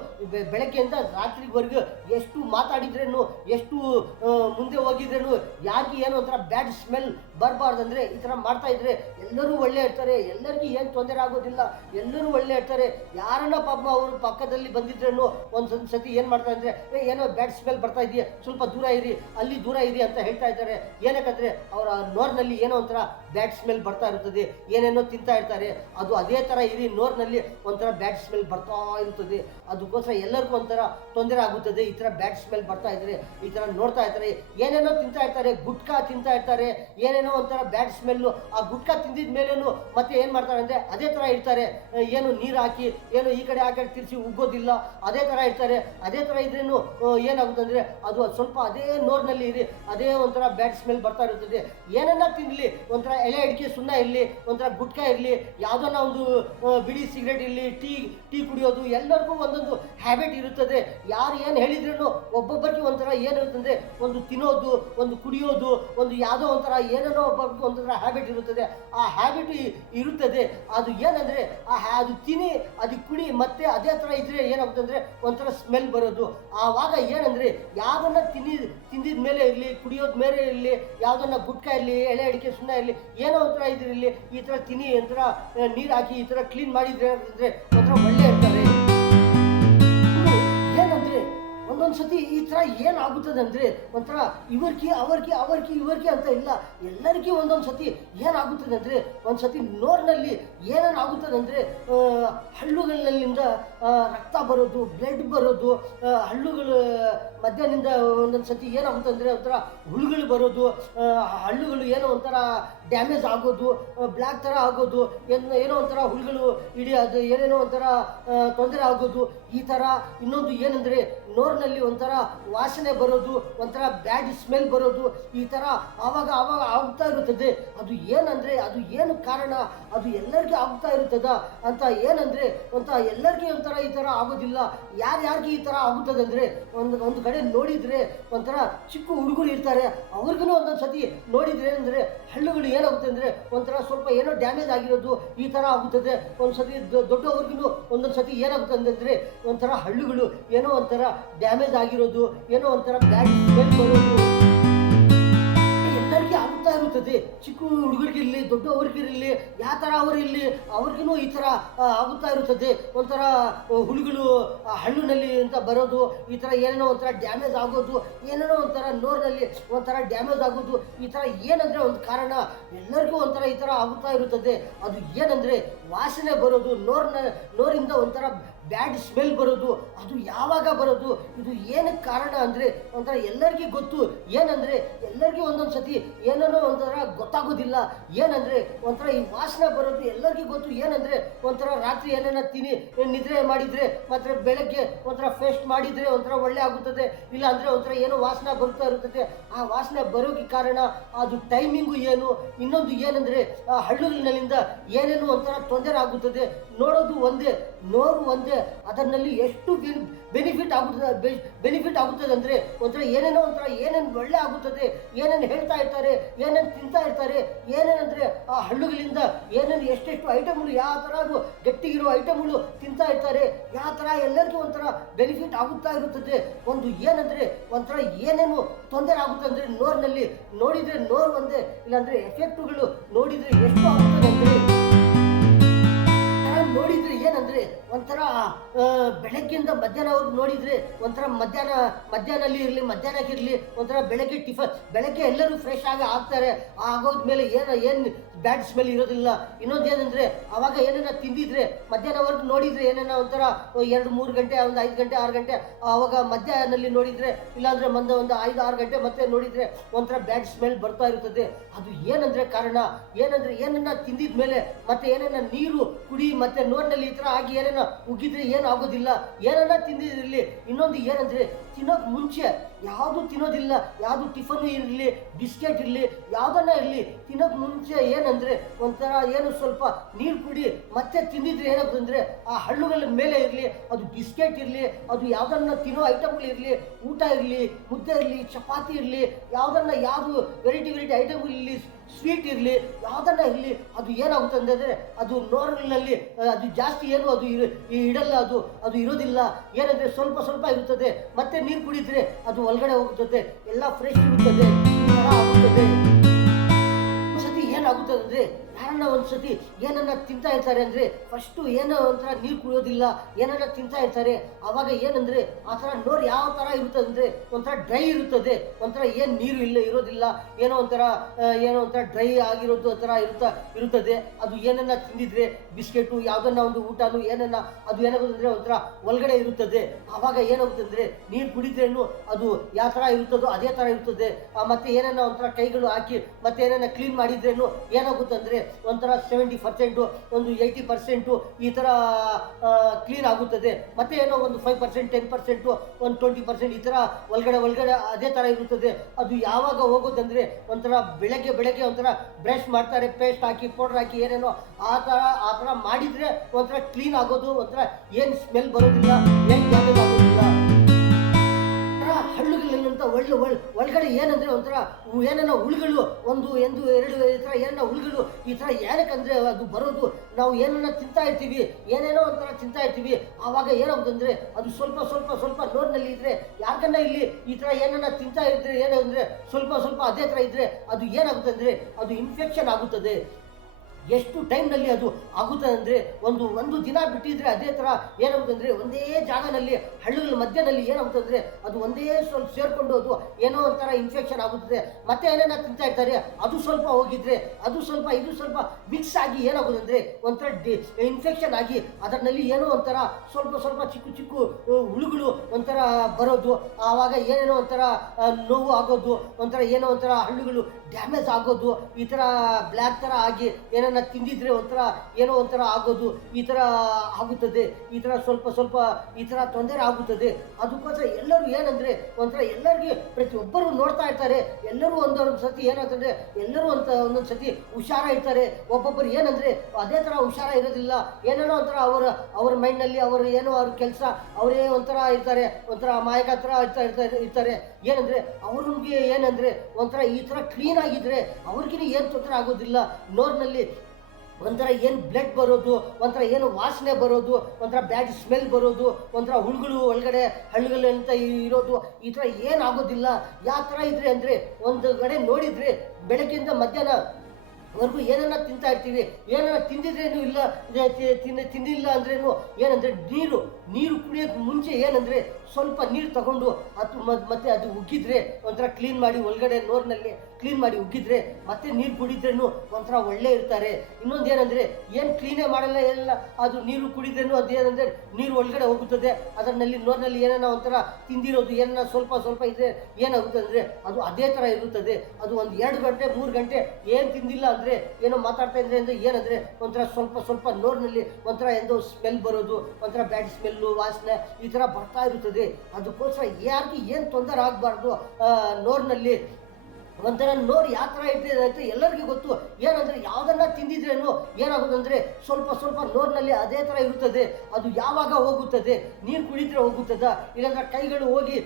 ಬೆಳಗ್ಗೆಯಿಂದ ರಾತ್ರಿವರೆಗೂ ಎಷ್ಟು ಮಾತಾಡಿದ್ರೇನು, ಎಷ್ಟು ಮುಂದೆ ಹೋಗಿದ್ರೇನು ಯಾರಿಗೆ ಏನು ಒಂಥರ ಬ್ಯಾಡ್ ಸ್ಮೆಲ್ ಬರಬಾರ್ದಂದ್ರೆ ಈ ಥರ ಮಾಡ್ತಾ ಇದ್ರೆ ಎಲ್ಲರೂ ಒಳ್ಳೆ ಇರ್ತಾರೆ. ಎಲ್ಲರಿಗೂ ಏನು ತೊಂದರೆ ಆಗೋದಿಲ್ಲ, ಎಲ್ಲರೂ ಒಳ್ಳೆ ಇರ್ತಾರೆ. ಯಾರನ್ನ ಪಾಪ ಅವರು ಪಕ್ಕದಲ್ಲಿ ಬಂದಿದ್ರೇನು ಒಂದೊಂದು ಸತಿ ಏನು ಮಾಡ್ತಾರೆ ಅಂದರೆ ಏನೋ ಬ್ಯಾಡ್ ಸ್ಮೆಲ್ ಬರ್ತಾ ಇದೆಯಾ, ಸ್ವಲ್ಪ ದೂರ ಇರಿ, ಅಲ್ಲಿ ದೂರ ಇರಿ ಅಂತ ಹೇಳ್ತಾ ಇದ್ದಾರೆ. ಏನಕ್ಕಂದರೆ ಅವರ ನೋರ್ನಲ್ಲಿ ಏನೋ ಒಂಥರ ಬ್ಯಾಡ್ ಸ್ಮೆಲ್ ಬರ್ತಾ ಇರ್ತದೆ, ಏನೇನೋ ತಿಂತಾ ಇರ್ತಾರೆ. ಅದು ಅದೇ ಥರ ಇರಿ ನೋರ್ನಲ್ಲಿ ಒಂಥರ ಬ್ಯಾಡ್ ಸ್ಮೆಲ್ ಬರ್ತಾ ಇರ್ತದೆ. ಅದಕ್ಕೋಸ್ಕರ ಎಲ್ಲರಿಗೂ ಒಂಥರ ತೊಂದರೆ ಆಗುತ್ತದೆ. ಈ ಥರ ಬ್ಯಾಡ್ ಸ್ಮೆಲ್ ಬರ್ತಾ ಇದ್ರೆ ಈ ಥರ ನೋಡ್ತಾ ಇರ್ತಾರೆ, ಏನೇನೋ ತಿಂತಾ ಇರ್ತಾರೆ, ಗುಟ್ಕಾ ತಿಂತಾ ಇರ್ತಾರೆ, ಏನೇನೋ ಒಂಥರ ಬ್ಯಾಡ್ ಸ್ಮೆಲ್ಲು. ಆ ಗುಟ್ಕಾ ತಿಂದಿದ ಮೇಲೇನು ಮತ್ತೆ ಏನು ಮಾಡ್ತಾರೆ ಅಂದರೆ ಅದೇ ಥರ ಇರ್ತಾರೆ. ಏನು ನೀರು ಹಾಕಿ ಏನು ಈ ಕಡೆ ಆ ಕಡೆ ತಿರ್ಸಿ ಉಗ್ಗೋದಿಲ್ಲ, ಅದೇ ಥರ ಇರ್ತಾರೆ. ಅದೇ ಥರ ಇದ್ರೇನು ಏನಾಗುತ್ತೆ ಅಂದರೆ ಅದು ಸ್ವಲ್ಪ ಅದೇ ನೋರ್ನಲ್ಲಿ ಇರಿ ಅದೇ ಒಂಥರ ಬ್ಯಾಡ್ ಸ್ಮೆಲ್ ಬರ್ತಾ ಇರುತ್ತದೆ. ಏನನ್ನ ತಿನ್ನಲಿ, ಒಂಥರ ಎಲೆ ಅಡಿಕೆ ಸುಣ್ಣ ಇರಲಿ, ಒಂಥರ ಗುಟ್ಕಾ ಇರಲಿ, ಯಾವುದನ್ನ ಒಂದು ಬಿಡಿ ಸಿಗರೇಟ್ ಇರಲಿ, ಟೀ ಕುಡಿಯೋದು, ಎಲ್ಲರಿಗೂ ಒಂದೊಂದು ಹ್ಯಾಬಿಟ್ ಇರುತ್ತದೆ. ಯಾರು ಏನು ಹೇಳಿದ್ರೂ ಒಬ್ಬೊಬ್ಬರಿಗೆ ಒಂಥರ ಏನಿರುತ್ತಂದರೆ ಒಂದು ತಿನ್ನೋದು, ಒಂದು ಕುಡಿಯೋದು, ಒಂದು ಯಾವುದೋ ಒಂಥರ ಏನೇನೋ ಒಬ್ಬರಿಗೆ ಒಂಥರ ಹ್ಯಾಬಿಟ್ ಇರುತ್ತದೆ. ಆ ಹ್ಯಾಬಿಟ್ ಇರುತ್ತದೆ. ಅದು ಏನಂದರೆ ಅದು ತಿನ್ನಿ ಅದು ಕುಡಿ ಮತ್ತೆ ಅದೇ ಥರ ಇದ್ದರೆ ಏನಾಗುತ್ತೆ ಅಂದರೆ ಒಂಥರ ಸ್ಮೆಲ್ ಬರೋದು. ಆವಾಗ ಏನಂದರೆ ಯಾವುದನ್ನ ತಿಂದಿದ ಮೇಲೆ ಇರಲಿ, ಕುಡಿಯೋದ ಮೇಲೆ ಇರಲಿ, ಯಾವುದನ್ನ ಗುಟ್ಕಾ ಇರಲಿ, ಎಳೆ ಅಡಿಕೆ ಸುಣ್ಣ ಇರಲಿ, ಏನೋ ಒಂಥರ ಇದಿರಲಿ, ಈ ಥರ ತಿನ್ನಿ ಒಂಥರ ನೀರು ಹಾಕಿ ಈ ಥರ ಕ್ಲೀನ್ ಮಾಡಿದ್ರೆ ಅಂದರೆ ಒಂಥರ ಒಳ್ಳೆ ಇರ್ತಾರೆ. ಏನಂದರೆ ಒಂದೊಂದು ಸತಿ ಈ ಥರ ಏನಾಗುತ್ತದೆ ಅಂದರೆ ಒಂಥರ ಇವರಿಗೆ ಅಂತ ಇಲ್ಲ, ಎಲ್ಲರಿಗೂ ಒಂದೊಂದು ಸತಿ ಏನಾಗುತ್ತದೆ ಅಂದರೆ ಒಂದು ಸತಿ ನೋರ್ನಲ್ಲಿ ಏನೇನಾಗುತ್ತದೆ ಅಂದರೆ ಹಳ್ಳುಗಳಿಂದ ರಕ್ತ ಬರೋದು, ಬ್ಲಡ್ ಬರೋದು, ಹಳ್ಳುಗಳು ಮಧ್ಯಾಹ್ನದಿಂದ ಒಂದೊಂದು ಸತಿ ಏನಾಗುತ್ತೆ ಅಂದರೆ ಒಂಥರ ಹುಳುಗಳು ಬರೋದು, ಹಳ್ಳುಗಳು ಏನೋ ಒಂಥರ ಡ್ಯಾಮೇಜ್ ಆಗೋದು, ಬ್ಲ್ಯಾಕ್ ಥರ ಆಗೋದು, ಏನೋ ಒಂಥರ ಹುಳುಗಳು ಹಿಡಿಯೋದು, ಏನೇನೋ ಒಂಥರ ತೊಂದರೆ ಆಗೋದು. ಈ ಥರ ಇನ್ನೊಂದು ಏನಂದರೆ ನೋರ್ನಲ್ಲಿ ಒಂಥರ ವಾಸನೆ ಬರೋದು, ಒಂಥರ ಬ್ಯಾಡ್ ಸ್ಮೆಲ್ ಬರೋದು, ಈ ಥರ ಆವಾಗ ಆಗ್ತಾ ಇರುತ್ತದೆ. ಅದು ಏನಂದರೆ ಅದು ಏನು ಕಾರಣ, ಅದು ಎಲ್ಲರಿಗೂ ಆಗ್ತಾ ಇರುತ್ತದ ಅಂತ ಏನಂದರೆ ಎಲ್ಲರಿಗೂ ಒಂಥರ ಈ ಥರ ಆಗೋದಿಲ್ಲ. ಯಾರ್ಯಾರಿಗೆ ಈ ಥರ ಆಗುತ್ತದೆ ಅಂದರೆ ಒಂದು ಕಡೆ ನೋಡಿದರೆ ಒಂಥರ ಚಿಕ್ಕ ಹುಡುಗರು ಇರ್ತಾರೆ, ಅವ್ರಿಗೂ ಒಂದೊಂದು ಸತಿ ನೋಡಿದರೆ ಏನಂದರೆ ಹಳ್ಳುಗಳು ಏನಾಗುತ್ತೆ ಅಂದರೆ ಒಂಥರ ಸ್ವಲ್ಪ ಏನೋ ಡ್ಯಾಮೇಜ್ ಆಗಿರೋದು ಈ ಥರ ಆಗುತ್ತದೆ. ಒಂದು ಸತಿ ದೊಡ್ಡವ್ರಿಗೂ ಒಂದೊಂದು ಸತಿ ಏನಾಗುತ್ತೆ ಅಂದರೆ ಒಂಥರ ಹಳ್ಳುಗಳು ಏನೋ ಒಂಥರ ಡ್ಯಾಮೇಜ್ ಆಗಿರೋದು, ಏನೋ ಒಂಥರ ಬ್ಯಾಡ್ ಸ್ಮೆಲ್ ಬರೋದು ಎಲ್ಲರಿಗೂ ಆಗ್ತಾ ಇರುತ್ತದೆ. ಚಿಕ್ಕ ಹುಡುಗರಿಗಿರಲಿ, ದೊಡ್ಡವ್ರಿಗಿರಲಿ, ಯಾವ ಥರ ಅವರಿರಲಿ ಅವ್ರಿಗೂ ಈ ಥರ ಆಗುತ್ತಾ ಇರುತ್ತದೆ. ಒಂಥರ ಹುಳುಗಳು ಹಳ್ಳಿನಲ್ಲಿ ಅಂತ ಬರೋದು, ಈ ಥರ ಏನೇನೋ ಒಂಥರ ಡ್ಯಾಮೇಜ್ ಆಗೋದು, ಏನೇನೋ ಒಂಥರ ನೋರ್ನಲ್ಲಿ ಒಂಥರ ಡ್ಯಾಮೇಜ್ ಆಗೋದು, ಈ ಥರ ಏನಂದರೆ ಒಂದು ಕಾರಣ ಎಲ್ಲರಿಗೂ ಒಂಥರ ಈ ಥರ ಆಗುತ್ತಾ ಇರುತ್ತದೆ. ಅದು ಏನಂದರೆ ವಾಸನೆ ಬರೋದು, ನೋರಿಂದ ಒಂಥರ ಬ್ಯಾಡ್ ಸ್ಮೆಲ್ ಬರೋದು. ಅದು ಯಾವಾಗ ಬರೋದು, ಇದು ಏನಕ್ಕೆ ಕಾರಣ ಅಂದರೆ ಒಂಥರ ಎಲ್ಲರಿಗೂ ಗೊತ್ತು. ಏನಂದರೆ ಎಲ್ಲರಿಗೂ ಒಂದೊಂದು ಸತಿ ಏನೇನೋ ಒಂಥರ ಗೊತ್ತಾಗೋದಿಲ್ಲ. ಏನಂದರೆ ಒಂಥರ ಈ ವಾಸನೆ ಬರೋದು ಎಲ್ಲರಿಗೂ ಗೊತ್ತು. ಏನಂದರೆ ಒಂಥರ ರಾತ್ರಿ ಏನೇನೋ ನಿದ್ರೆ ಮಾಡಿದರೆ ಮತ್ತು ಬೆಳಗ್ಗೆ ಒಂಥರ ಫೇಸ್ಟ್ ಮಾಡಿದರೆ ಒಂಥರ ಒಳ್ಳೆ ಆಗುತ್ತದೆ, ಇಲ್ಲ ಅಂದರೆ ಒಂಥರ ಏನೋ ವಾಸನೆ ಬರ್ತಾ ಇರುತ್ತದೆ. ಆ ವಾಸನೆ ಬರೋಕ್ಕೆ ಕಾರಣ ಅದು ಟೈಮಿಂಗು ಏನು, ಇನ್ನೊಂದು ಏನಂದರೆ ಹಳ್ಳುಗಳಿಂದ ಏನೇನೋ ಒಂಥರ ತೊಂದರೆ ಆಗುತ್ತದೆ. ನೋಡೋದು ಒಂದೇ, ನೋವು ಒಂದೇ, ಅದರಲ್ಲಿ ಎಷ್ಟು ಬೆನಿಫಿಟ್ ಆಗುತ್ತದೆ ಅಂದರೆ ಒಂಥರ ಏನೇನೋ ಒಂಥರ ಏನೇನು ಒಳ್ಳೆ ಆಗುತ್ತದೆ, ಏನೇನು ಹೇಳ್ತಾ ಇರ್ತಾರೆ, ಏನೇನು ತಿಂತಾ ಇರ್ತಾರೆ, ಏನೇನಂದರೆ ಆ ಹಳ್ಳುಗಳಿಂದ ಏನೇನು ಎಷ್ಟೆಷ್ಟು ಐಟಮ್ಗಳು, ಯಾವ ಥರ ಗಟ್ಟಿಗಿರೋ ಐಟಮ್ಗಳು ತಿಂತಾ ಇರ್ತಾರೆ, ಯಾವ ಥರ ಎಲ್ಲರಿಗೂ ಒಂಥರ ಬೆನಿಫಿಟ್ ಆಗುತ್ತಾ ಇರುತ್ತದೆ. ಒಂದು ಏನಂದರೆ ಒಂಥರ ಏನೇನು ತೊಂದರೆ ಆಗುತ್ತೆ ಅಂದರೆ ನೋರ್ನಲ್ಲಿ ನೋಡಿದರೆ ನೋರು ಒಂದೇ, ಇಲ್ಲಾಂದರೆ ಎಫೆಕ್ಟುಗಳು ನೋಡಿದರೆ ಎಷ್ಟು ಆಗುತ್ತದೆ ಅಂದರೆ ನೋಡಿದರೆ ಏನಂದರೆ ಒಂಥರ ಬೆಳಗ್ಗೆಯಿಂದ ಮಧ್ಯಾಹ್ನವರೆಗೂ ನೋಡಿದರೆ ಒಂಥರ ಮಧ್ಯಾಹ್ನಲ್ಲಿ ಇರಲಿ, ಮಧ್ಯಾಹ್ನಕ್ಕಿರಲಿ ಒಂಥರ ಬೆಳಗ್ಗೆ ಟಿಫನ್, ಬೆಳಗ್ಗೆ ಎಲ್ಲರೂ ಫ್ರೆಶ್ ಆಗಿ ಆಗ್ತಾರೆ. ಆಗೋದ್ಮೇಲೆ ಏನು ಬ್ಯಾಡ್ ಸ್ಮೆಲ್ ಇರೋದಿಲ್ಲ. ಇನ್ನೊಂದು ಏನಂದರೆ ಆವಾಗ ಏನೇನೋ ತಿಂದಿದ್ರೆ ಮಧ್ಯಾಹ್ನವರೆಗೂ ನೋಡಿದರೆ ಏನೇನೋ ಒಂಥರ 2-3 ಗಂಟೆ, ಒಂದು 5 ಗಂಟೆ 6 ಗಂಟೆ ಆವಾಗ ಮಧ್ಯಾಹ್ನದಲ್ಲಿ ನೋಡಿದರೆ, ಇಲ್ಲಾಂದರೆ ಒಂದು 5-6 ಗಂಟೆ ಮತ್ತೆ ನೋಡಿದರೆ ಒಂಥರ ಬ್ಯಾಡ್ ಸ್ಮೆಲ್ ಬರ್ತಾ ಇರುತ್ತದೆ. ಅದು ಏನಂದರೆ ಕಾರಣ ಏನಂದರೆ ಏನನ್ನ ತಿಂದಿದ ಮೇಲೆ ಮತ್ತೆ ಏನೇನ ನೀರು ಕುಡಿ ಮತ್ತೆ ನೋರ್ನಲ್ಲಿ ಈ ಥರ ಆಗಿ ಏನೇನೋ ಉಗ್ಗಿದ್ರೆ ಏನು ಆಗೋದಿಲ್ಲ. ಏನನ್ನ ತಿಂದಿರಲಿ. ಇನ್ನೊಂದು ಏನಂದರೆ ತಿನ್ನೋಕೆ ಮುಂಚೆ ಯಾವುದು ತಿನ್ನೋದಿಲ್ಲ, ಯಾವುದು ಟಿಫನ್ ಇರಲಿ, ಬಿಸ್ಕೆಟ್ ಇರಲಿ, ಯಾವುದನ್ನ ಇರಲಿ ತಿನ್ನೋಕೆ ಮುಂಚೆ ಏನಂದರೆ ಒಂಥರ ಏನು ಸ್ವಲ್ಪ ನೀರು ಕುಡಿ, ಮತ್ತೆ ತಿಂದಿದ್ರೆ ಏನಾಗ್ತದಂದರೆ ಆ ಹಳ್ಳುಗಳ ಮೇಲೆ ಇರಲಿ, ಅದು ಬಿಸ್ಕೆಟ್ ಇರಲಿ, ಅದು ಯಾವುದನ್ನ ತಿನ್ನೋ ಐಟಮ್ಗಳು ಇರಲಿ, ಊಟ ಇರಲಿ, ಮುದ್ದೆ ಇರಲಿ, ಚಪಾತಿ ಇರಲಿ, ಯಾವುದು ವೆರೈಟಿ ಐಟಮ್ಗಳು ಇರಲಿ, ಸ್ವೀಟ್ ಇರಲಿ, ಯಾವುದನ್ನ ಇರಲಿ, ಅದು ಏನಾಗುತ್ತೆ ಅಂತಂದರೆ ಅದು ನೋರ್ನಲ್ಲಿ ಅದು ಜಾಸ್ತಿ ಏನು ಅದು ಇಡಲ್ಲ, ಅದು ಇರೋದಿಲ್ಲ. ಏನಂದರೆ ಸ್ವಲ್ಪ ಇರುತ್ತದೆ. ಮತ್ತೆ ನೀರು ಕುಡಿದ್ರೆ ಅದು ಒಳಗಡೆ ಹೋಗುತ್ತದೆ, ಎಲ್ಲ ಫ್ರೆಶ್ ಇರುತ್ತದೆ, ಈ ಥರ ಆಗುತ್ತದೆ. ಒಂದ್ಸತಿ ಏನಾಗುತ್ತದೆ ಅಂದರೆ ಯಾರನ್ನ ಒಂದ್ಸತಿ ಏನನ್ನ ತಿಂತಾ ಇರ್ತಾರೆ ಅಂದರೆ ಫಸ್ಟು ಏನೋ ಒಂಥರ ನೀರು ಕುಡಿಯೋದಿಲ್ಲ, ಏನನ್ನ ತಿಂತಾ ಇರ್ತಾರೆ. ಆವಾಗ ಏನಂದರೆ ಆ ಥರ ನೋರು ಯಾವ ಥರ ಇರುತ್ತದೆ ಅಂದರೆ ಒಂಥರ ಡ್ರೈ ಇರುತ್ತದೆ, ಒಂಥರ ಏನು ನೀರು ಇರೋದಿಲ್ಲ, ಏನೋ ಒಂಥರ ಡ್ರೈ ಆಗಿರೋದು ಆ ಥರ ಇರುತ್ತದೆ. ಅದು ಏನನ್ನ ತಿಂದಿದ್ರೆ ಬಿಸ್ಕೆಟು ಯಾವುದನ್ನ ಒಂದು ಊಟನೂ ಏನನ್ನ ಅದು ಏನಾಗುತ್ತೆ ಅಂದರೆ ಒಂಥರ ಒಳಗಡೆ ಇರುತ್ತದೆ. ಆವಾಗ ಏನಾಗುತ್ತೆ ಅಂದರೆ ನೀರು ಕುಡಿದ್ರೇನು ಅದು ಯಾವ ಥರ ಇರುತ್ತದೋ ಅದೇ ಥರ ಇರುತ್ತದೆ. ಮತ್ತು ಏನನ್ನ ಒಂಥರ ಕೈಗಳು ಹಾಕಿ ಮತ್ತೆ ಏನನ್ನ ಕ್ಲೀನ್ ಮಾಡಿದ್ರೇನು ಏನಾಗುತ್ತೆ ಅಂದರೆ ಒಂಥರ 70%, ಒಂದು 80% ಈ ಥರ ಕ್ಲೀನ್ ಆಗುತ್ತದೆ. ಮತ್ತೆ ಏನೋ ಒಂದು 5%, 10%, ಒಂದು 20% ಈ ಥರ ಒಳಗಡೆ ಅದೇ ಥರ ಇರುತ್ತದೆ. ಅದು ಯಾವಾಗ ಹೋಗೋದಂದರೆ ಒಂಥರ ಬೆಳಗ್ಗೆ ಒಂಥರ ಬ್ರಷ್ ಮಾಡ್ತಾರೆ, ಪೇಸ್ಟ್ ಹಾಕಿ, ಪೌಡರ್ ಹಾಕಿ, ಏನೇನೋ ಆ ಥರ ಮಾಡಿದರೆ ಒಂಥರ ಕ್ಲೀನ್ ಆಗೋದು, ಒಂಥರ ಏನು ಸ್ಮೆಲ್ ಬರೋದಿಲ್ಲ, ಏನು ಡ್ಯಾಮೇಜ್ ಆಗೋದಿಲ್ಲ. ಹಳ್ಳುಗಳಂತ ಒಳಗಡೆ ಏನಂದರೆ ಒಂಥರ ಏನೇನೋ ಹುಳುಗಳು, 1, 2 ಈ ಥರ ಏನೇನೋ ಹುಳುಗಳು ಈ ಥರ ಏನಕ್ಕಂದರೆ ಅದು ಬರೋದು ನಾವು ಏನನ್ನ ತಿಂತಾ ಇರ್ತೀವಿ, ಏನೇನೋ ಒಂಥರ ತಿಂತಾ ಇರ್ತೀವಿ. ಆವಾಗ ಏನಾಗುತ್ತಂದರೆ ಅದು ಸ್ವಲ್ಪ ನೋರಿನಲ್ಲಿ ಇದ್ದರೆ, ಯಾಕನ್ನ ಇಲ್ಲಿ ಈ ಥರ ಏನನ್ನ ತಿಂತಾ ಇದ್ದರೆ ಏನಂದರೆ ಸ್ವಲ್ಪ ಅದೇ ಥರ ಇದ್ದರೆ ಅದು ಏನಾಗುತ್ತೆ ಅಂದರೆ ಅದು ಇನ್ಫೆಕ್ಷನ್ ಆಗುತ್ತದೆ. ಎಷ್ಟು ಟೈಮ್ನಲ್ಲಿ ಅದು ಆಗುತ್ತದೆ ಅಂದರೆ ಒಂದು ದಿನ ಬಿಟ್ಟಿದ್ರೆ ಅದೇ ಥರ ಏನಾಗುತ್ತೆ ಅಂದರೆ ಒಂದೇ ಜಾಗದಲ್ಲಿ ಹಳ್ಳುಗಳ ಮಧ್ಯದಲ್ಲಿ ಏನಾಗುತ್ತೆ ಅಂದರೆ ಅದು ಒಂದೇ ಸ್ವಲ್ಪ ಸೇರಿಕೊಂಡು ಅದು ಏನೋ ಒಂಥರ ಇನ್ಫೆಕ್ಷನ್ ಆಗುತ್ತದೆ. ಮತ್ತೆ ಏನೇನೋ ತಿಂತಾ ಇರ್ತಾರೆ, ಅದು ಸ್ವಲ್ಪ ಹೋಗಿದ್ರೆ ಅದು ಸ್ವಲ್ಪ ಇದು ಸ್ವಲ್ಪ ಮಿಕ್ಸ್ ಆಗಿ ಏನಾಗುತ್ತೆ ಅಂದರೆ ಒಂಥರ ಇನ್ಫೆಕ್ಷನ್ ಆಗಿ ಅದರಲ್ಲಿ ಏನೋ ಒಂಥರ ಸ್ವಲ್ಪ ಚಿಕ್ಕ ಹುಳುಗಳು ಒಂಥರ ಬರೋದು. ಆವಾಗ ಏನೇನೋ ಒಂಥರ ನೋವು ಆಗೋದು, ಒಂಥರ ಏನೋ ಒಂಥರ ಹಳ್ಳುಗಳು ಡ್ಯಾಮೇಜ್ ಆಗೋದು, ಈ ಥರ ಬ್ಲ್ಯಾಕ್ ಥರ ಆಗಿ ಏನನ್ನ ತಿಂದಿದ್ರೆ ಏನೋ ಒಂಥರ ಆಗೋದು, ಈ ಥರ ಆಗುತ್ತದೆ. ಈ ಥರ ಸ್ವಲ್ಪ ಈ ಥರ ತೊಂದರೆ ಆಗುತ್ತದೆ. ಅದಕ್ಕೋಸ್ಕರ ಎಲ್ಲರೂ ಏನಂದರೆ ಒಂಥರ ಎಲ್ಲರಿಗೆ ಪ್ರತಿಯೊಬ್ಬರು ನೋಡ್ತಾ ಇರ್ತಾರೆ, ಎಲ್ಲರೂ ಒಂದೊಂದು ಸತಿ ಏನಾಗ್ತದೆ, ಎಲ್ಲರೂ ಒಂದೊಂದು ಸತಿ ಹುಷಾರ ಇರ್ತಾರೆ. ಒಬ್ಬೊಬ್ಬರು ಏನಂದರೆ ಅದೇ ಥರ ಹುಷಾರ ಇರೋದಿಲ್ಲ, ಏನೇನೋ ಒಂಥರ ಅವ್ರ ಮೈಂಡ್ನಲ್ಲಿ ಅವರು ಏನೋ ಅವ್ರ ಕೆಲಸ ಅವರೇ ಒಂಥರ ಇರ್ತಾರೆ, ಒಂಥರ ಅಮಾಯಕ ಥರ ಇರ್ತಾರೆ. ಏನಂದರೆ ಅವ್ರಿಗೆ ಏನಂದರೆ ಒಂಥರ ಈ ಥರ ಕ್ಲೀನ್ ಆಗಿದ್ರೆ ಅವ್ರಿಗಿನ ಏನು ತೊಂದರೆ ಆಗೋದಿಲ್ಲ. ನೋರ್ನಲ್ಲಿ ಒಂಥರ ಏನು ಬ್ಲಡ್ ಬರೋದು, ಒಂಥರ ಏನು ವಾಸನೆ ಬರೋದು, ಒಂಥರ ಬ್ಯಾಡ್ ಸ್ಮೆಲ್ ಬರೋದು, ಒಂಥರ ಹುಳುಗಳು ಒಳಗಡೆ ಹಳ್ಳುಗಳು ಅಂತ ಇರೋದು, ಈ ಥರ ಏನಾಗೋದಿಲ್ಲ. ಯಾವ ಥರ ಇದ್ರೆ ಅಂದರೆ ಒಂದು ಕಡೆ ನೋಡಿದರೆ ಬೆಳಗ್ಗೆಯಿಂದ ಮಧ್ಯಾಹ್ನವರೆಗೂ ಏನನ್ನ ತಿಂತಾ ಇರ್ತೀವಿ, ಏನನ್ನ ತಿಂದಿದ್ರೇನು ಇಲ್ಲ, ತಿಂದಿಲ್ಲ ಅಂದ್ರೇನು ಏನಂದರೆ ನೀರು ಕುಡಿಯೋಕ್ಕೆ ಮುಂಚೆ ಏನಂದರೆ ಸ್ವಲ್ಪ ನೀರು ತಗೊಂಡು ಮತ್ತೆ ಅದು ಉಗ್ಗಿದ್ರೆ ಒಂಥರ ಕ್ಲೀನ್ ಮಾಡಿ ಒಳಗಡೆ ನೋರ್ನಲ್ಲಿ ಕ್ಲೀನ್ ಮಾಡಿ ಉಗ್ಗಿದ್ರೆ ಮತ್ತೆ ನೀರು ಕುಡಿದ್ರೇನು ಒಂಥರ ಒಳ್ಳೆ ಇರ್ತಾರೆ. ಇನ್ನೊಂದು ಏನಂದರೆ ಏನು ಕ್ಲೀನೇ ಮಾಡಲ್ಲ ಎಲ್ಲ, ಅದು ನೀರು ಕುಡಿದ್ರೇನು ಅದು ಏನಂದರೆ ನೀರು ಒಳಗಡೆ ಹೋಗುತ್ತದೆ. ಅದರಲ್ಲಿ ನೋರ್ನಲ್ಲಿ ಏನಾನ ಒಂಥರ ತಿಂದಿರೋದು ಏನಾನ ಸ್ವಲ್ಪ ಇದ್ರೆ ಏನಾಗುತ್ತೆ ಅಂದರೆ ಅದು ಅದೇ ಥರ ಇರುತ್ತದೆ. ಅದು ಒಂದು 2 ಗಂಟೆ 3 ಗಂಟೆ ಏನು ತಿಂದಿಲ್ಲ ಅಂದರೆ ಏನೋ ಮಾತಾಡ್ತಾ ಇದ್ರೆ ಅಂದರೆ ಏನಂದರೆ ಒಂಥರ ಸ್ವಲ್ಪ ನೋರ್ನಲ್ಲಿ ಒಂಥರ ಎಂದೋ ಸ್ಮೆಲ್ ಬರೋದು, ಒಂಥರ ಬ್ಯಾಡ್ ಸ್ಮೆಲ್ಲು, ವಾಸನೆ ಈ ಥರ ಬರ್ತಾ ಇರುತ್ತದೆ. ಅದಕ್ಕೋಸ್ಕರ ಯಾರಿಗೆ ಏನು ತೊಂದರೆ ಆಗಬಾರ್ದು. ನೋರ್ನಲ್ಲಿ ಒಂಥರ ನೋರು ಯಾವ ಥರ ಇರ್ತದೆ ಅಂತ ಎಲ್ಲರಿಗೂ ಗೊತ್ತು. ಏನಂದರೆ ಯಾವುದನ್ನ ತಿಂದಿದ್ರೇನು ಏನಾಗೋದಂದರೆ ಸ್ವಲ್ಪ ನೋರಿನಲ್ಲಿ ಅದೇ ಥರ ಇರುತ್ತದೆ. ಅದು ಯಾವಾಗ ಹೋಗುತ್ತದೆ, ನೀರು ಕುಡಿದ್ರೆ ಹೋಗುತ್ತದ, ಇಲ್ಲಾಂದ್ರೆ ಕೈಗಳು ಹೋಗಿ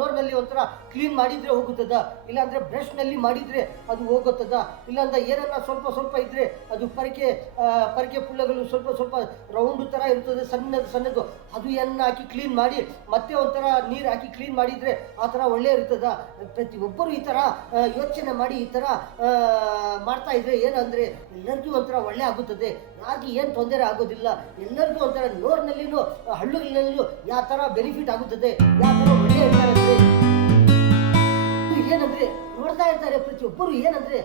ನೋರಿನಲ್ಲಿ ಒಂಥರ ಕ್ಲೀನ್ ಮಾಡಿದರೆ ಹೋಗುತ್ತದ, ಇಲ್ಲಾಂದರೆ ಬ್ರಷ್ನಲ್ಲಿ ಮಾಡಿದರೆ ಅದು ಹೋಗುತ್ತದ, ಇಲ್ಲಾಂದ್ರೆ ಏನನ್ನ ಸ್ವಲ್ಪ ಇದ್ದರೆ ಅದು ಪರಿಕೆ ಪುಳ್ಳಗಳು ಸ್ವಲ್ಪ ರೌಂಡು ಥರ ಇರ್ತದೆ, ಸಣ್ಣದು ಅದು ಎಣ್ಣೆ ಹಾಕಿ ಕ್ಲೀನ್ ಮಾಡಿ ಮತ್ತೆ ಒಂಥರ ನೀರು ಹಾಕಿ ಕ್ಲೀನ್ ಮಾಡಿದರೆ ಆ ಥರ ಒಳ್ಳೆ ಇರ್ತದ. ಪ್ರತಿಯೊಬ್ಬರು ಈ ಥರ ಯೋಚನೆ ಮಾಡಿ ಈ ಥರ ಮಾಡ್ತಾ ಇದ್ರೆ ಏನಂದರೆ ಎಲ್ಲರಿಗೂ ಒಂಥರ ಒಳ್ಳೆ ಆಗುತ್ತದೆ, ಯಾರಿಗೆ ಏನು ತೊಂದರೆ ಆಗೋದಿಲ್ಲ. ಎಲ್ಲರಿಗೂ ಒಂಥರ ನೋರ್ನಲ್ಲಿನೂ ಹಳ್ಳುಗಳಲ್ಲೂ ಯಾವ ಥರ ಬೆನಿಫಿಟ್ ಆಗುತ್ತದೆ, ಯಾವ ಥರ ಒಳ್ಳೆ ಇರ್ತಾರೆ. ಏನಂದ್ರೆ ನೋಡ್ತಾ ಇರ್ತಾರೆ ಪ್ರತಿಯೊಬ್ಬರು. ಏನಂದ್ರೆ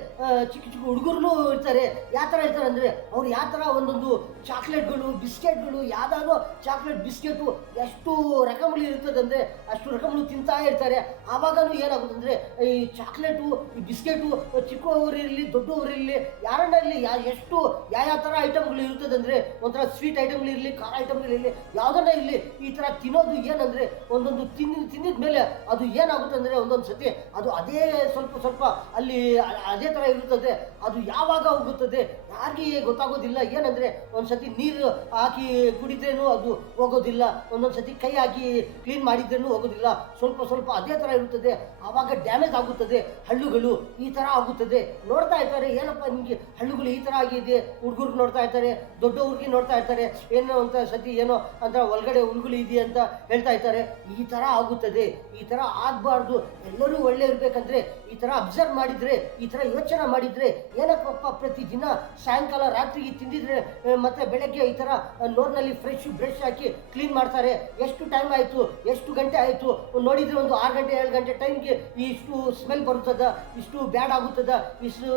ಚಿಕ್ಕ ಚಿಕ್ಕ ಹುಡುಗರು ಇರ್ತಾರೆ. ಯಾವ ಥರ ಇರ್ತಾರೆ ಅಂದ್ರೆ ಅವ್ರು ಯಾವ ಥರ ಒಂದೊಂದು ಚಾಕ್ಲೇಟ್ಗಳು, ಬಿಸ್ಕೆಟ್ಗಳು, ಯಾವ್ದಾದ್ರು ಚಾಕ್ಲೇಟ್ ಬಿಸ್ಕೆಟು ಎಷ್ಟು ರಕಮಗಳು ಇರ್ತದೆ ಅಂದರೆ ಅಷ್ಟು ರಕಮಗಳು ತಿಂತಾ ಇರ್ತಾರೆ. ಆವಾಗಲೂ ಏನಾಗುತ್ತೆ ಅಂದರೆ ಈ ಚಾಕ್ಲೇಟು, ಈ ಬಿಸ್ಕೆಟು ಚಿಕ್ಕವರಿರಲಿ ದೊಡ್ಡವರಿರಲಿ ಯಾರನ್ನ ಇರಲಿ ಎಷ್ಟು ಯಾವ ಥರ ಐಟಮ್ಗಳು ಇರ್ತದೆ ಅಂದರೆ ಒಂಥರ ಸ್ವೀಟ್ ಐಟಮ್ಗಳಿರಲಿ, ಖಾರ ಐಟಮ್ಗಳಿರಲಿ, ಯಾವುದನ್ನ ಇರಲಿ ಈ ಥರ ತಿನ್ನೋದು ಏನಂದರೆ ಒಂದೊಂದು ತಿಂದಿದ ಮೇಲೆ ಅದು ಏನಾಗುತ್ತೆ ಅಂದರೆ ಒಂದೊಂದು ಸತಿ ಅದು ಅದೇ ಸ್ವಲ್ಪ ಅಲ್ಲಿ ಅದೇ ಥರ ಇರುತ್ತದೆ. ಅದು ಯಾವಾಗ ಹೋಗುತ್ತದೆ ಯಾರಿಗೆ ಗೊತ್ತಾಗೋದಿಲ್ಲ. ಏನಂದರೆ ಒಂದು ಸತಿ ನೀರು ಹಾಕಿ ಕುಡಿದ್ರೇನು ಅದು ಹೋಗೋದಿಲ್ಲ, ಒಂದೊಂದು ಸತಿ ಕೈ ಹಾಕಿ ಕ್ಲೀನ್ ಮಾಡಿದ್ರೇನು ಹೋಗೋದಿಲ್ಲ. ಸ್ವಲ್ಪ ಅದೇ ಥರ ಇರುತ್ತದೆ. ಆವಾಗ ಡ್ಯಾಮೇಜ್ ಆಗುತ್ತದೆ, ಹಳ್ಳುಗಳು ಈ ಥರ ಆಗುತ್ತದೆ. ನೋಡ್ತಾ ಇರ್ತಾರೆ, ಏನಪ್ಪ ನಿಮಗೆ ಹಳ್ಳುಗಳು ಈ ಥರ ಆಗಿದೆ, ಹುಡುಗರು ನೋಡ್ತಾ ಇರ್ತಾರೆ, ದೊಡ್ಡವ್ರಿಗೆ ನೋಡ್ತಾ ಇರ್ತಾರೆ, ಏನೋ ಅಂತ ಸತಿ ಏನೋ ಅಂತ ಒಳಗಡೆ ಹುಳುಗಳು ಇದೆ ಅಂತ ಹೇಳ್ತಾ ಇರ್ತಾರೆ. ಈ ಥರ ಆಗುತ್ತದೆ. ಈ ಥರ ಆಗಬಾರ್ದು. ಎಲ್ಲರೂ ಒಳ್ಳೆ ಇರಬೇಕಂದ್ರೆ ಈ ಥರ ಅಬ್ಸರ್ವ್ ಮಾಡಿದರೆ, ಈ ಥರ ಯೋಚನೆ ಮಾಡಿದರೆ ಏನಪ್ಪಪ್ಪ ಪ್ರತಿದಿನ ಸಾಯಂಕಾಲ ರಾತ್ರಿಗೆ ತಿಂದಿದ್ರೆ ಮತ್ತೆ ಬೆಳಗ್ಗೆ ಈ ಥರ ನೋರ್ನಲ್ಲಿ ಫ್ರೆಶ್ ಬ್ರಷ್ ಹಾಕಿ ಕ್ಲೀನ್ ಮಾಡ್ತಾರೆ. ಎಷ್ಟು ಟೈಮ್ ಆಯಿತು, ಎಷ್ಟು ಗಂಟೆ ಆಯಿತು ನೋಡಿದರೆ ಒಂದು 6 ಗಂಟೆ 7 ಗಂಟೆ ಟೈಮ್ಗೆ ಇಷ್ಟು ಸ್ಮೆಲ್ ಬರುತ್ತದ, ಇಷ್ಟು ಬ್ಯಾಡ್ ಆಗುತ್ತದ, ಇಷ್ಟು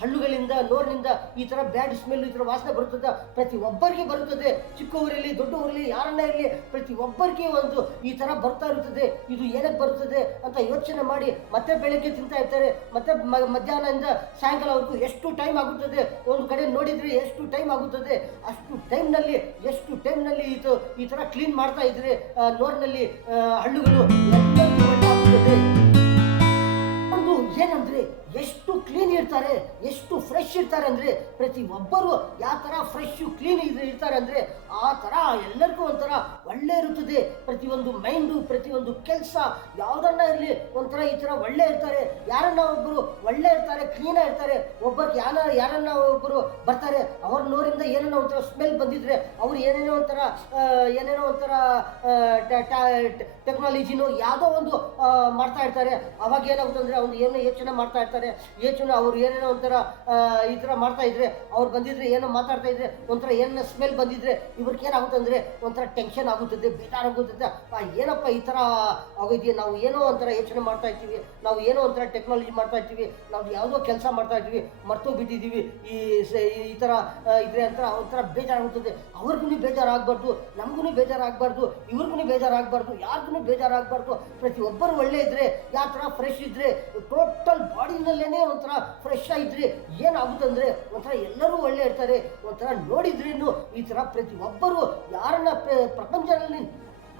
ಹಣ್ಣುಗಳಿಂದ ನೋರಿನಿಂದ ಈ ಥರ ಬ್ಯಾಡ್ ಸ್ಮೆಲ್, ಈ ಥರ ವಾಸನೆ ಬರುತ್ತದ. ಪ್ರತಿಯೊಬ್ಬರಿಗೆ ಬರುತ್ತದೆ. ಚಿಕ್ಕವರಲ್ಲಿ ದೊಡ್ಡವರಲ್ಲಿ ಯಾರನ್ನ ಇರಲಿ ಪ್ರತಿಯೊಬ್ಬರಿಗೆ ಒಂದು ಈ ಥರ ಬರ್ತಾ ಇರುತ್ತದೆ. ಇದು ಏನಕ್ಕೆ ಬರುತ್ತದೆ ಅಂತ ಯೋಚನೆ ಮಾಡಿ ಮತ್ತೆ ಬೆಳಗ್ಗೆ ತಿಂತಾ ಇರ್ತಾರೆ. ಮತ್ತೆ ಮಧ್ಯಾಹ್ನದಿಂದ ಸಾಯಂಕಾಲವರೆಗೂ ಎಷ್ಟು ಟೈಮ್ ಆಗುತ್ತದೆ, ಒಂದು ಕಡೆ ನೋಡಿದರೆ ಎಷ್ಟು ಟೈಮ್ ಆಗುತ್ತದೆ. ಅಷ್ಟು ಟೈಮ್ನಲ್ಲಿ ಈ ಥರ ಕ್ಲೀನ್ ಮಾಡ್ತಾ ಇದ್ರೆ ನೋರಿನಲ್ಲಿ ಹಳ್ಳುಗಳು ಎಲ್ಲರಿಗೂ ಒಳ್ಳೆ ಆಗುತ್ತದೆ. ಒಂದು ಏನಂದ್ರೆ ಎಷ್ಟು ಕ್ಲೀನ್ ಇರ್ತಾರೆ, ಎಷ್ಟು ಫ್ರೆಶ್ ಇರ್ತಾರೆ ಅಂದರೆ ಪ್ರತಿಯೊಬ್ಬರು ಯಾವ ಥರ ಫ್ರೆಶ್ ಕ್ಲೀನ್ ಇರ್ತಾರೆ ಅಂದರೆ ಆ ಥರ ಎಲ್ಲರಿಗೂ ಒಂಥರ ಒಳ್ಳೆ ಇರುತ್ತದೆ. ಪ್ರತಿಯೊಂದು ಮೈಂಡು, ಪ್ರತಿಯೊಂದು ಕೆಲಸ ಯಾವುದನ್ನ ಇರಲಿ ಒಂಥರ ಈ ಥರ ಒಳ್ಳೆ ಇರ್ತಾರೆ. ಯಾರನ್ನ ಒಬ್ಬರು ಒಳ್ಳೆ ಇರ್ತಾರೆ, ಕ್ಲೀನಾಗಿ ಇರ್ತಾರೆ. ಒಬ್ಬರಿಗೆ ಯಾರನ್ನ ಒಬ್ಬರು ಬರ್ತಾರೆ, ಅವ್ರ ನೋರಿಂದ ಏನೇನೋ ಒಂಥರ ಸ್ಮೆಲ್ ಬಂದಿದ್ರೆ ಅವ್ರು ಏನೇನೋ ಒಂಥರ ಟೆಕ್ನಾಲಜಿನೋ ಯಾವುದೋ ಒಂದು ಮಾಡ್ತಾ ಇರ್ತಾರೆ. ಅವಾಗ ಏನಾಗುತ್ತೆ ಅಂದರೆ ಅವ್ರು ಏನೋ ಯೋಚನೆ ಮಾಡ್ತಾ ಇರ್ತಾರೆ. ಅವ್ರು ಏನೇನೋ ಒಂಥರ ಈ ಥರ ಮಾಡ್ತಾ ಇದ್ರೆ, ಅವ್ರು ಬಂದಿದ್ರೆ ಏನೋ ಮಾತಾಡ್ತಾ ಇದ್ರೆ ಒಂಥರ ಏನೋ ಸ್ಮೆಲ್ ಬಂದಿದ್ರೆ ಇವ್ರಿಗೆ ಏನಾಗುತ್ತೆ ಅಂದರೆ ಒಂಥರ ಟೆನ್ಷನ್ ಆಗುತ್ತದೆ, ಬೇಜಾರಾಗುತ್ತದೆ. ಏನಪ್ಪ ಈ ಥರ ಆಗೋದೆಯಾ, ನಾವು ಏನೋ ಒಂಥರ ಯೋಚನೆ ಮಾಡ್ತಾ ಇರ್ತೀವಿ, ನಾವು ಏನೋ ಒಂಥರ ಟೆಕ್ನಾಲಜಿ ಮಾಡ್ತಾ ಇರ್ತೀವಿ, ನಾವು ಯಾವುದೋ ಕೆಲಸ ಮಾಡ್ತಾ ಇರ್ತೀವಿ, ಮರ್ತೋಗ್ಬಿಟ್ಟಿದ್ದೀವಿ ಈ ಥರ ಇದ್ರೆ ಅಂತ ಒಂಥರ ಬೇಜಾರಾಗುತ್ತದೆ. ಅವ್ರಿಗೂ ಬೇಜಾರಾಗಬಾರ್ದು, ನಮಗೂ ಬೇಜಾರಾಗಬಾರ್ದು, ಇವ್ರಿಗೂ ಬೇಜಾರಾಗಬಾರ್ದು, ಯಾರಿಗೂ ಬೇಜಾರಾಗಬಾರ್ದು. ಪ್ರತಿಯೊಬ್ಬರು ಒಳ್ಳೆ ಇದ್ರೆ, ಯಾವ ಥರ ಫ್ರೆಶ್ ಇದ್ರೆ, ಟೋಟಲ್ ಬಾಡಿನಲ್ಲೇ ಒಂಥರ ಫ್ರೆಶ್ ಆಗಿದ್ರೆ ಏನಾಗುತ್ತೆ ಅಂದರೆ ಒಂಥರ ಎಲ್ಲರೂ ಒಳ್ಳೆ ಇರ್ತಾರೆ. ಒಂಥರ ನೋಡಿದ್ರೇನು ಈ ಥರ ಪ್ರತಿಯೊಬ್ಬರು ಯಾರನ್ನ ಪ್ರಪಂಚದಲ್ಲಿ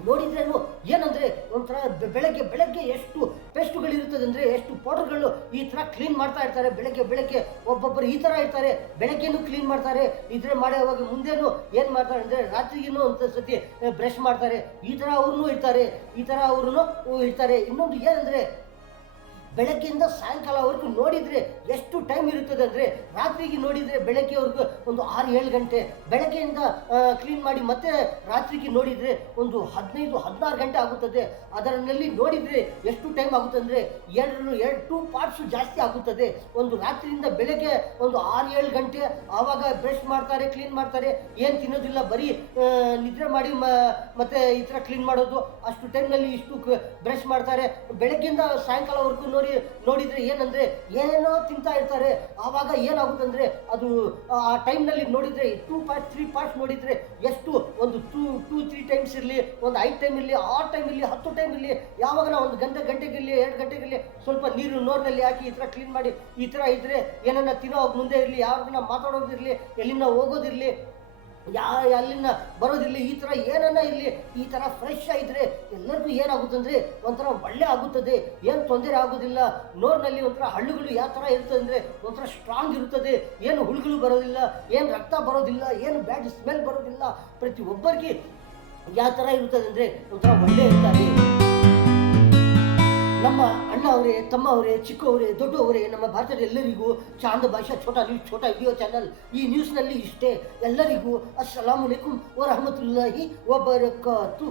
ನೋಡಿದ್ರೇನು ಏನಂದರೆ ಒಂಥರ ಬೆಳಗ್ಗೆ ಎಷ್ಟು ಪೇಸ್ಟುಗಳಿರುತ್ತದೆ ಅಂದರೆ, ಎಷ್ಟು ಪೌಡರ್ಗಳು ಈ ಥರ ಕ್ಲೀನ್ ಮಾಡ್ತಾ ಇರ್ತಾರೆ. ಬೆಳಗ್ಗೆ ಒಬ್ಬೊಬ್ಬರು ಈ ಥರ ಇರ್ತಾರೆ, ಬೆಳಗ್ಗೆನೂ ಕ್ಲೀನ್ ಮಾಡ್ತಾರೆ. ಇದ್ರೆ ಮಾಡೋವಾಗ ಮುಂದೆನೂ ಏನು ಮಾಡ್ತಾರೆ ಅಂದರೆ ರಾತ್ರಿಗೂ ಒಂದು ಸತಿ ಬ್ರಷ್ ಮಾಡ್ತಾರೆ. ಈ ಥರ ಅವ್ರೂ ಇರ್ತಾರೆ. ಇನ್ನೊಂದು ಏನಂದರೆ ಬೆಳಗ್ಗೆಯಿಂದ ಸಾಯಂಕಾಲವರೆಗೂ ನೋಡಿದರೆ ಎಷ್ಟು ಟೈಮ್ ಇರುತ್ತದೆ ಅಂದರೆ, ರಾತ್ರಿಗೆ ನೋಡಿದರೆ ಬೆಳಗ್ಗೆವರೆಗೂ ಒಂದು 6-7 ಗಂಟೆ, ಬೆಳಗ್ಗೆಯಿಂದ ಕ್ಲೀನ್ ಮಾಡಿ ಮತ್ತೆ ರಾತ್ರಿಗೆ ನೋಡಿದರೆ ಒಂದು 15-16 ಗಂಟೆ ಆಗುತ್ತದೆ. ಅದರಲ್ಲಿ ನೋಡಿದರೆ ಎಷ್ಟು ಟೈಮ್ ಆಗುತ್ತೆ ಅಂದರೆ 2 ಪಾರ್ಟ್ಸು ಜಾಸ್ತಿ ಆಗುತ್ತದೆ. ಒಂದು ರಾತ್ರಿಯಿಂದ ಬೆಳಗ್ಗೆ ಒಂದು 6-7 ಗಂಟೆ, ಆವಾಗ ಬ್ರಷ್ ಮಾಡ್ತಾರೆ, ಕ್ಲೀನ್ ಮಾಡ್ತಾರೆ, ಏನು ತಿನ್ನೋದಿಲ್ಲ, ಬರೀ ನಿದ್ರೆ ಮಾಡಿ ಮತ್ತೆ ಈ ಥರ ಕ್ಲೀನ್ ಮಾಡೋದು. ಅಷ್ಟು ಟೈಮ್ನಲ್ಲಿ ಇಷ್ಟು ಬ್ರಷ್ ಮಾಡ್ತಾರೆ. ಬೆಳಗ್ಗೆಯಿಂದ ಸಾಯಂಕಾಲವರೆಗೂ ನೋಡಿದರೆ ಏನಂದರೆ ಏನೇನೋ ತಿಂತಾ ಇರ್ತಾರೆ. ಆವಾಗ ಏನಾಗುತ್ತಂದರೆ ಅದು ಆ ಟೈಮ್ನಲ್ಲಿ ನೋಡಿದರೆ 2 ಪಾರ್ಟ್ಸ್ 3 ಪಾರ್ಟ್ಸ್ ನೋಡಿದರೆ ಎಷ್ಟು ಒಂದು 2-3 ಟೈಮ್ಸ್ ಇರಲಿ, ಒಂದು 5 ಟೈಮ್ ಇರಲಿ, 6 ಟೈಮ್ ಇರಲಿ, 10 ಟೈಮ್ ಇರಲಿ, ಯಾವಾಗ ಒಂದು ಗಂಟೆಗಿರಲಿ 2 ಗಂಟೆಗಿರಲಿ ಸ್ವಲ್ಪ ನೀರು ನೋರ್ನಲ್ಲಿ ಹಾಕಿ ಈ ಥರ ಕ್ಲೀನ್ ಮಾಡಿ ಈ ಥರ ಇದ್ದರೆ ಏನನ್ನ ತಿನ್ನೋ ಮುಂದೆ ಇರಲಿ, ಯಾರನ್ನ ಮಾತಾಡೋದಿರಲಿ, ಎಲ್ಲಿಂದ ಹೋಗೋದಿರಲಿ, ಅಲ್ಲಿಂದ ಬರೋದಿರಲಿ, ಈ ಥರ ಏನನ್ನ ಇರಲಿ, ಈ ಥರ ಫ್ರೆಶ್ ಆಗಿದ್ರೆ ಎಲ್ಲರಿಗೂ ಏನಾಗುತ್ತೆ ಅಂದರೆ ಒಂಥರ ಒಳ್ಳೆ ಆಗುತ್ತದೆ. ಏನು ತೊಂದರೆ ಆಗೋದಿಲ್ಲ. ನೋರ್ನಲ್ಲಿ ಒಂಥರ ಹಳ್ಳುಗಳು ಯಾವ ಥರ ಇರ್ತದೆ ಅಂದರೆ ಒಂಥರ ಸ್ಟ್ರಾಂಗ್ ಇರುತ್ತದೆ. ಏನು ಹುಳುಗಳು ಬರೋದಿಲ್ಲ, ಏನು ರಕ್ತ ಬರೋದಿಲ್ಲ, ಏನು ಬ್ಯಾಡ್ ಸ್ಮೆಲ್ ಬರೋದಿಲ್ಲ. ಪ್ರತಿಯೊಬ್ಬರಿಗೆ ಯಾವ ಥರ ಇರುತ್ತದೆ ಅಂದರೆ ಒಂಥರ ಒಳ್ಳೆ ಇರ್ತಾರೆ. ನಮ್ಮ ಅಣ್ಣ ಅವರೇ, ತಮ್ಮ ಅವರೇ, ಚಿಕ್ಕವರೇ, ದೊಡ್ಡವರೇ, ನಮ್ಮ ಭಾರತದ ಎಲ್ಲರಿಗೂ ಚಾಂದ್ ಭಾಷಾ ಛೋಟಾ ವಿಡಿಯೋ ಚಾನಲ್ ಈ ನ್ಯೂಸ್ನಲ್ಲಿ ಇಷ್ಟೇ. ಎಲ್ಲರಿಗೂ ಅಸ್ಸಲಾಮು ಅಲೈಕುಂ ವರಹಮತುಲ್ಲಾಹಿ ವಬರಕಾತು.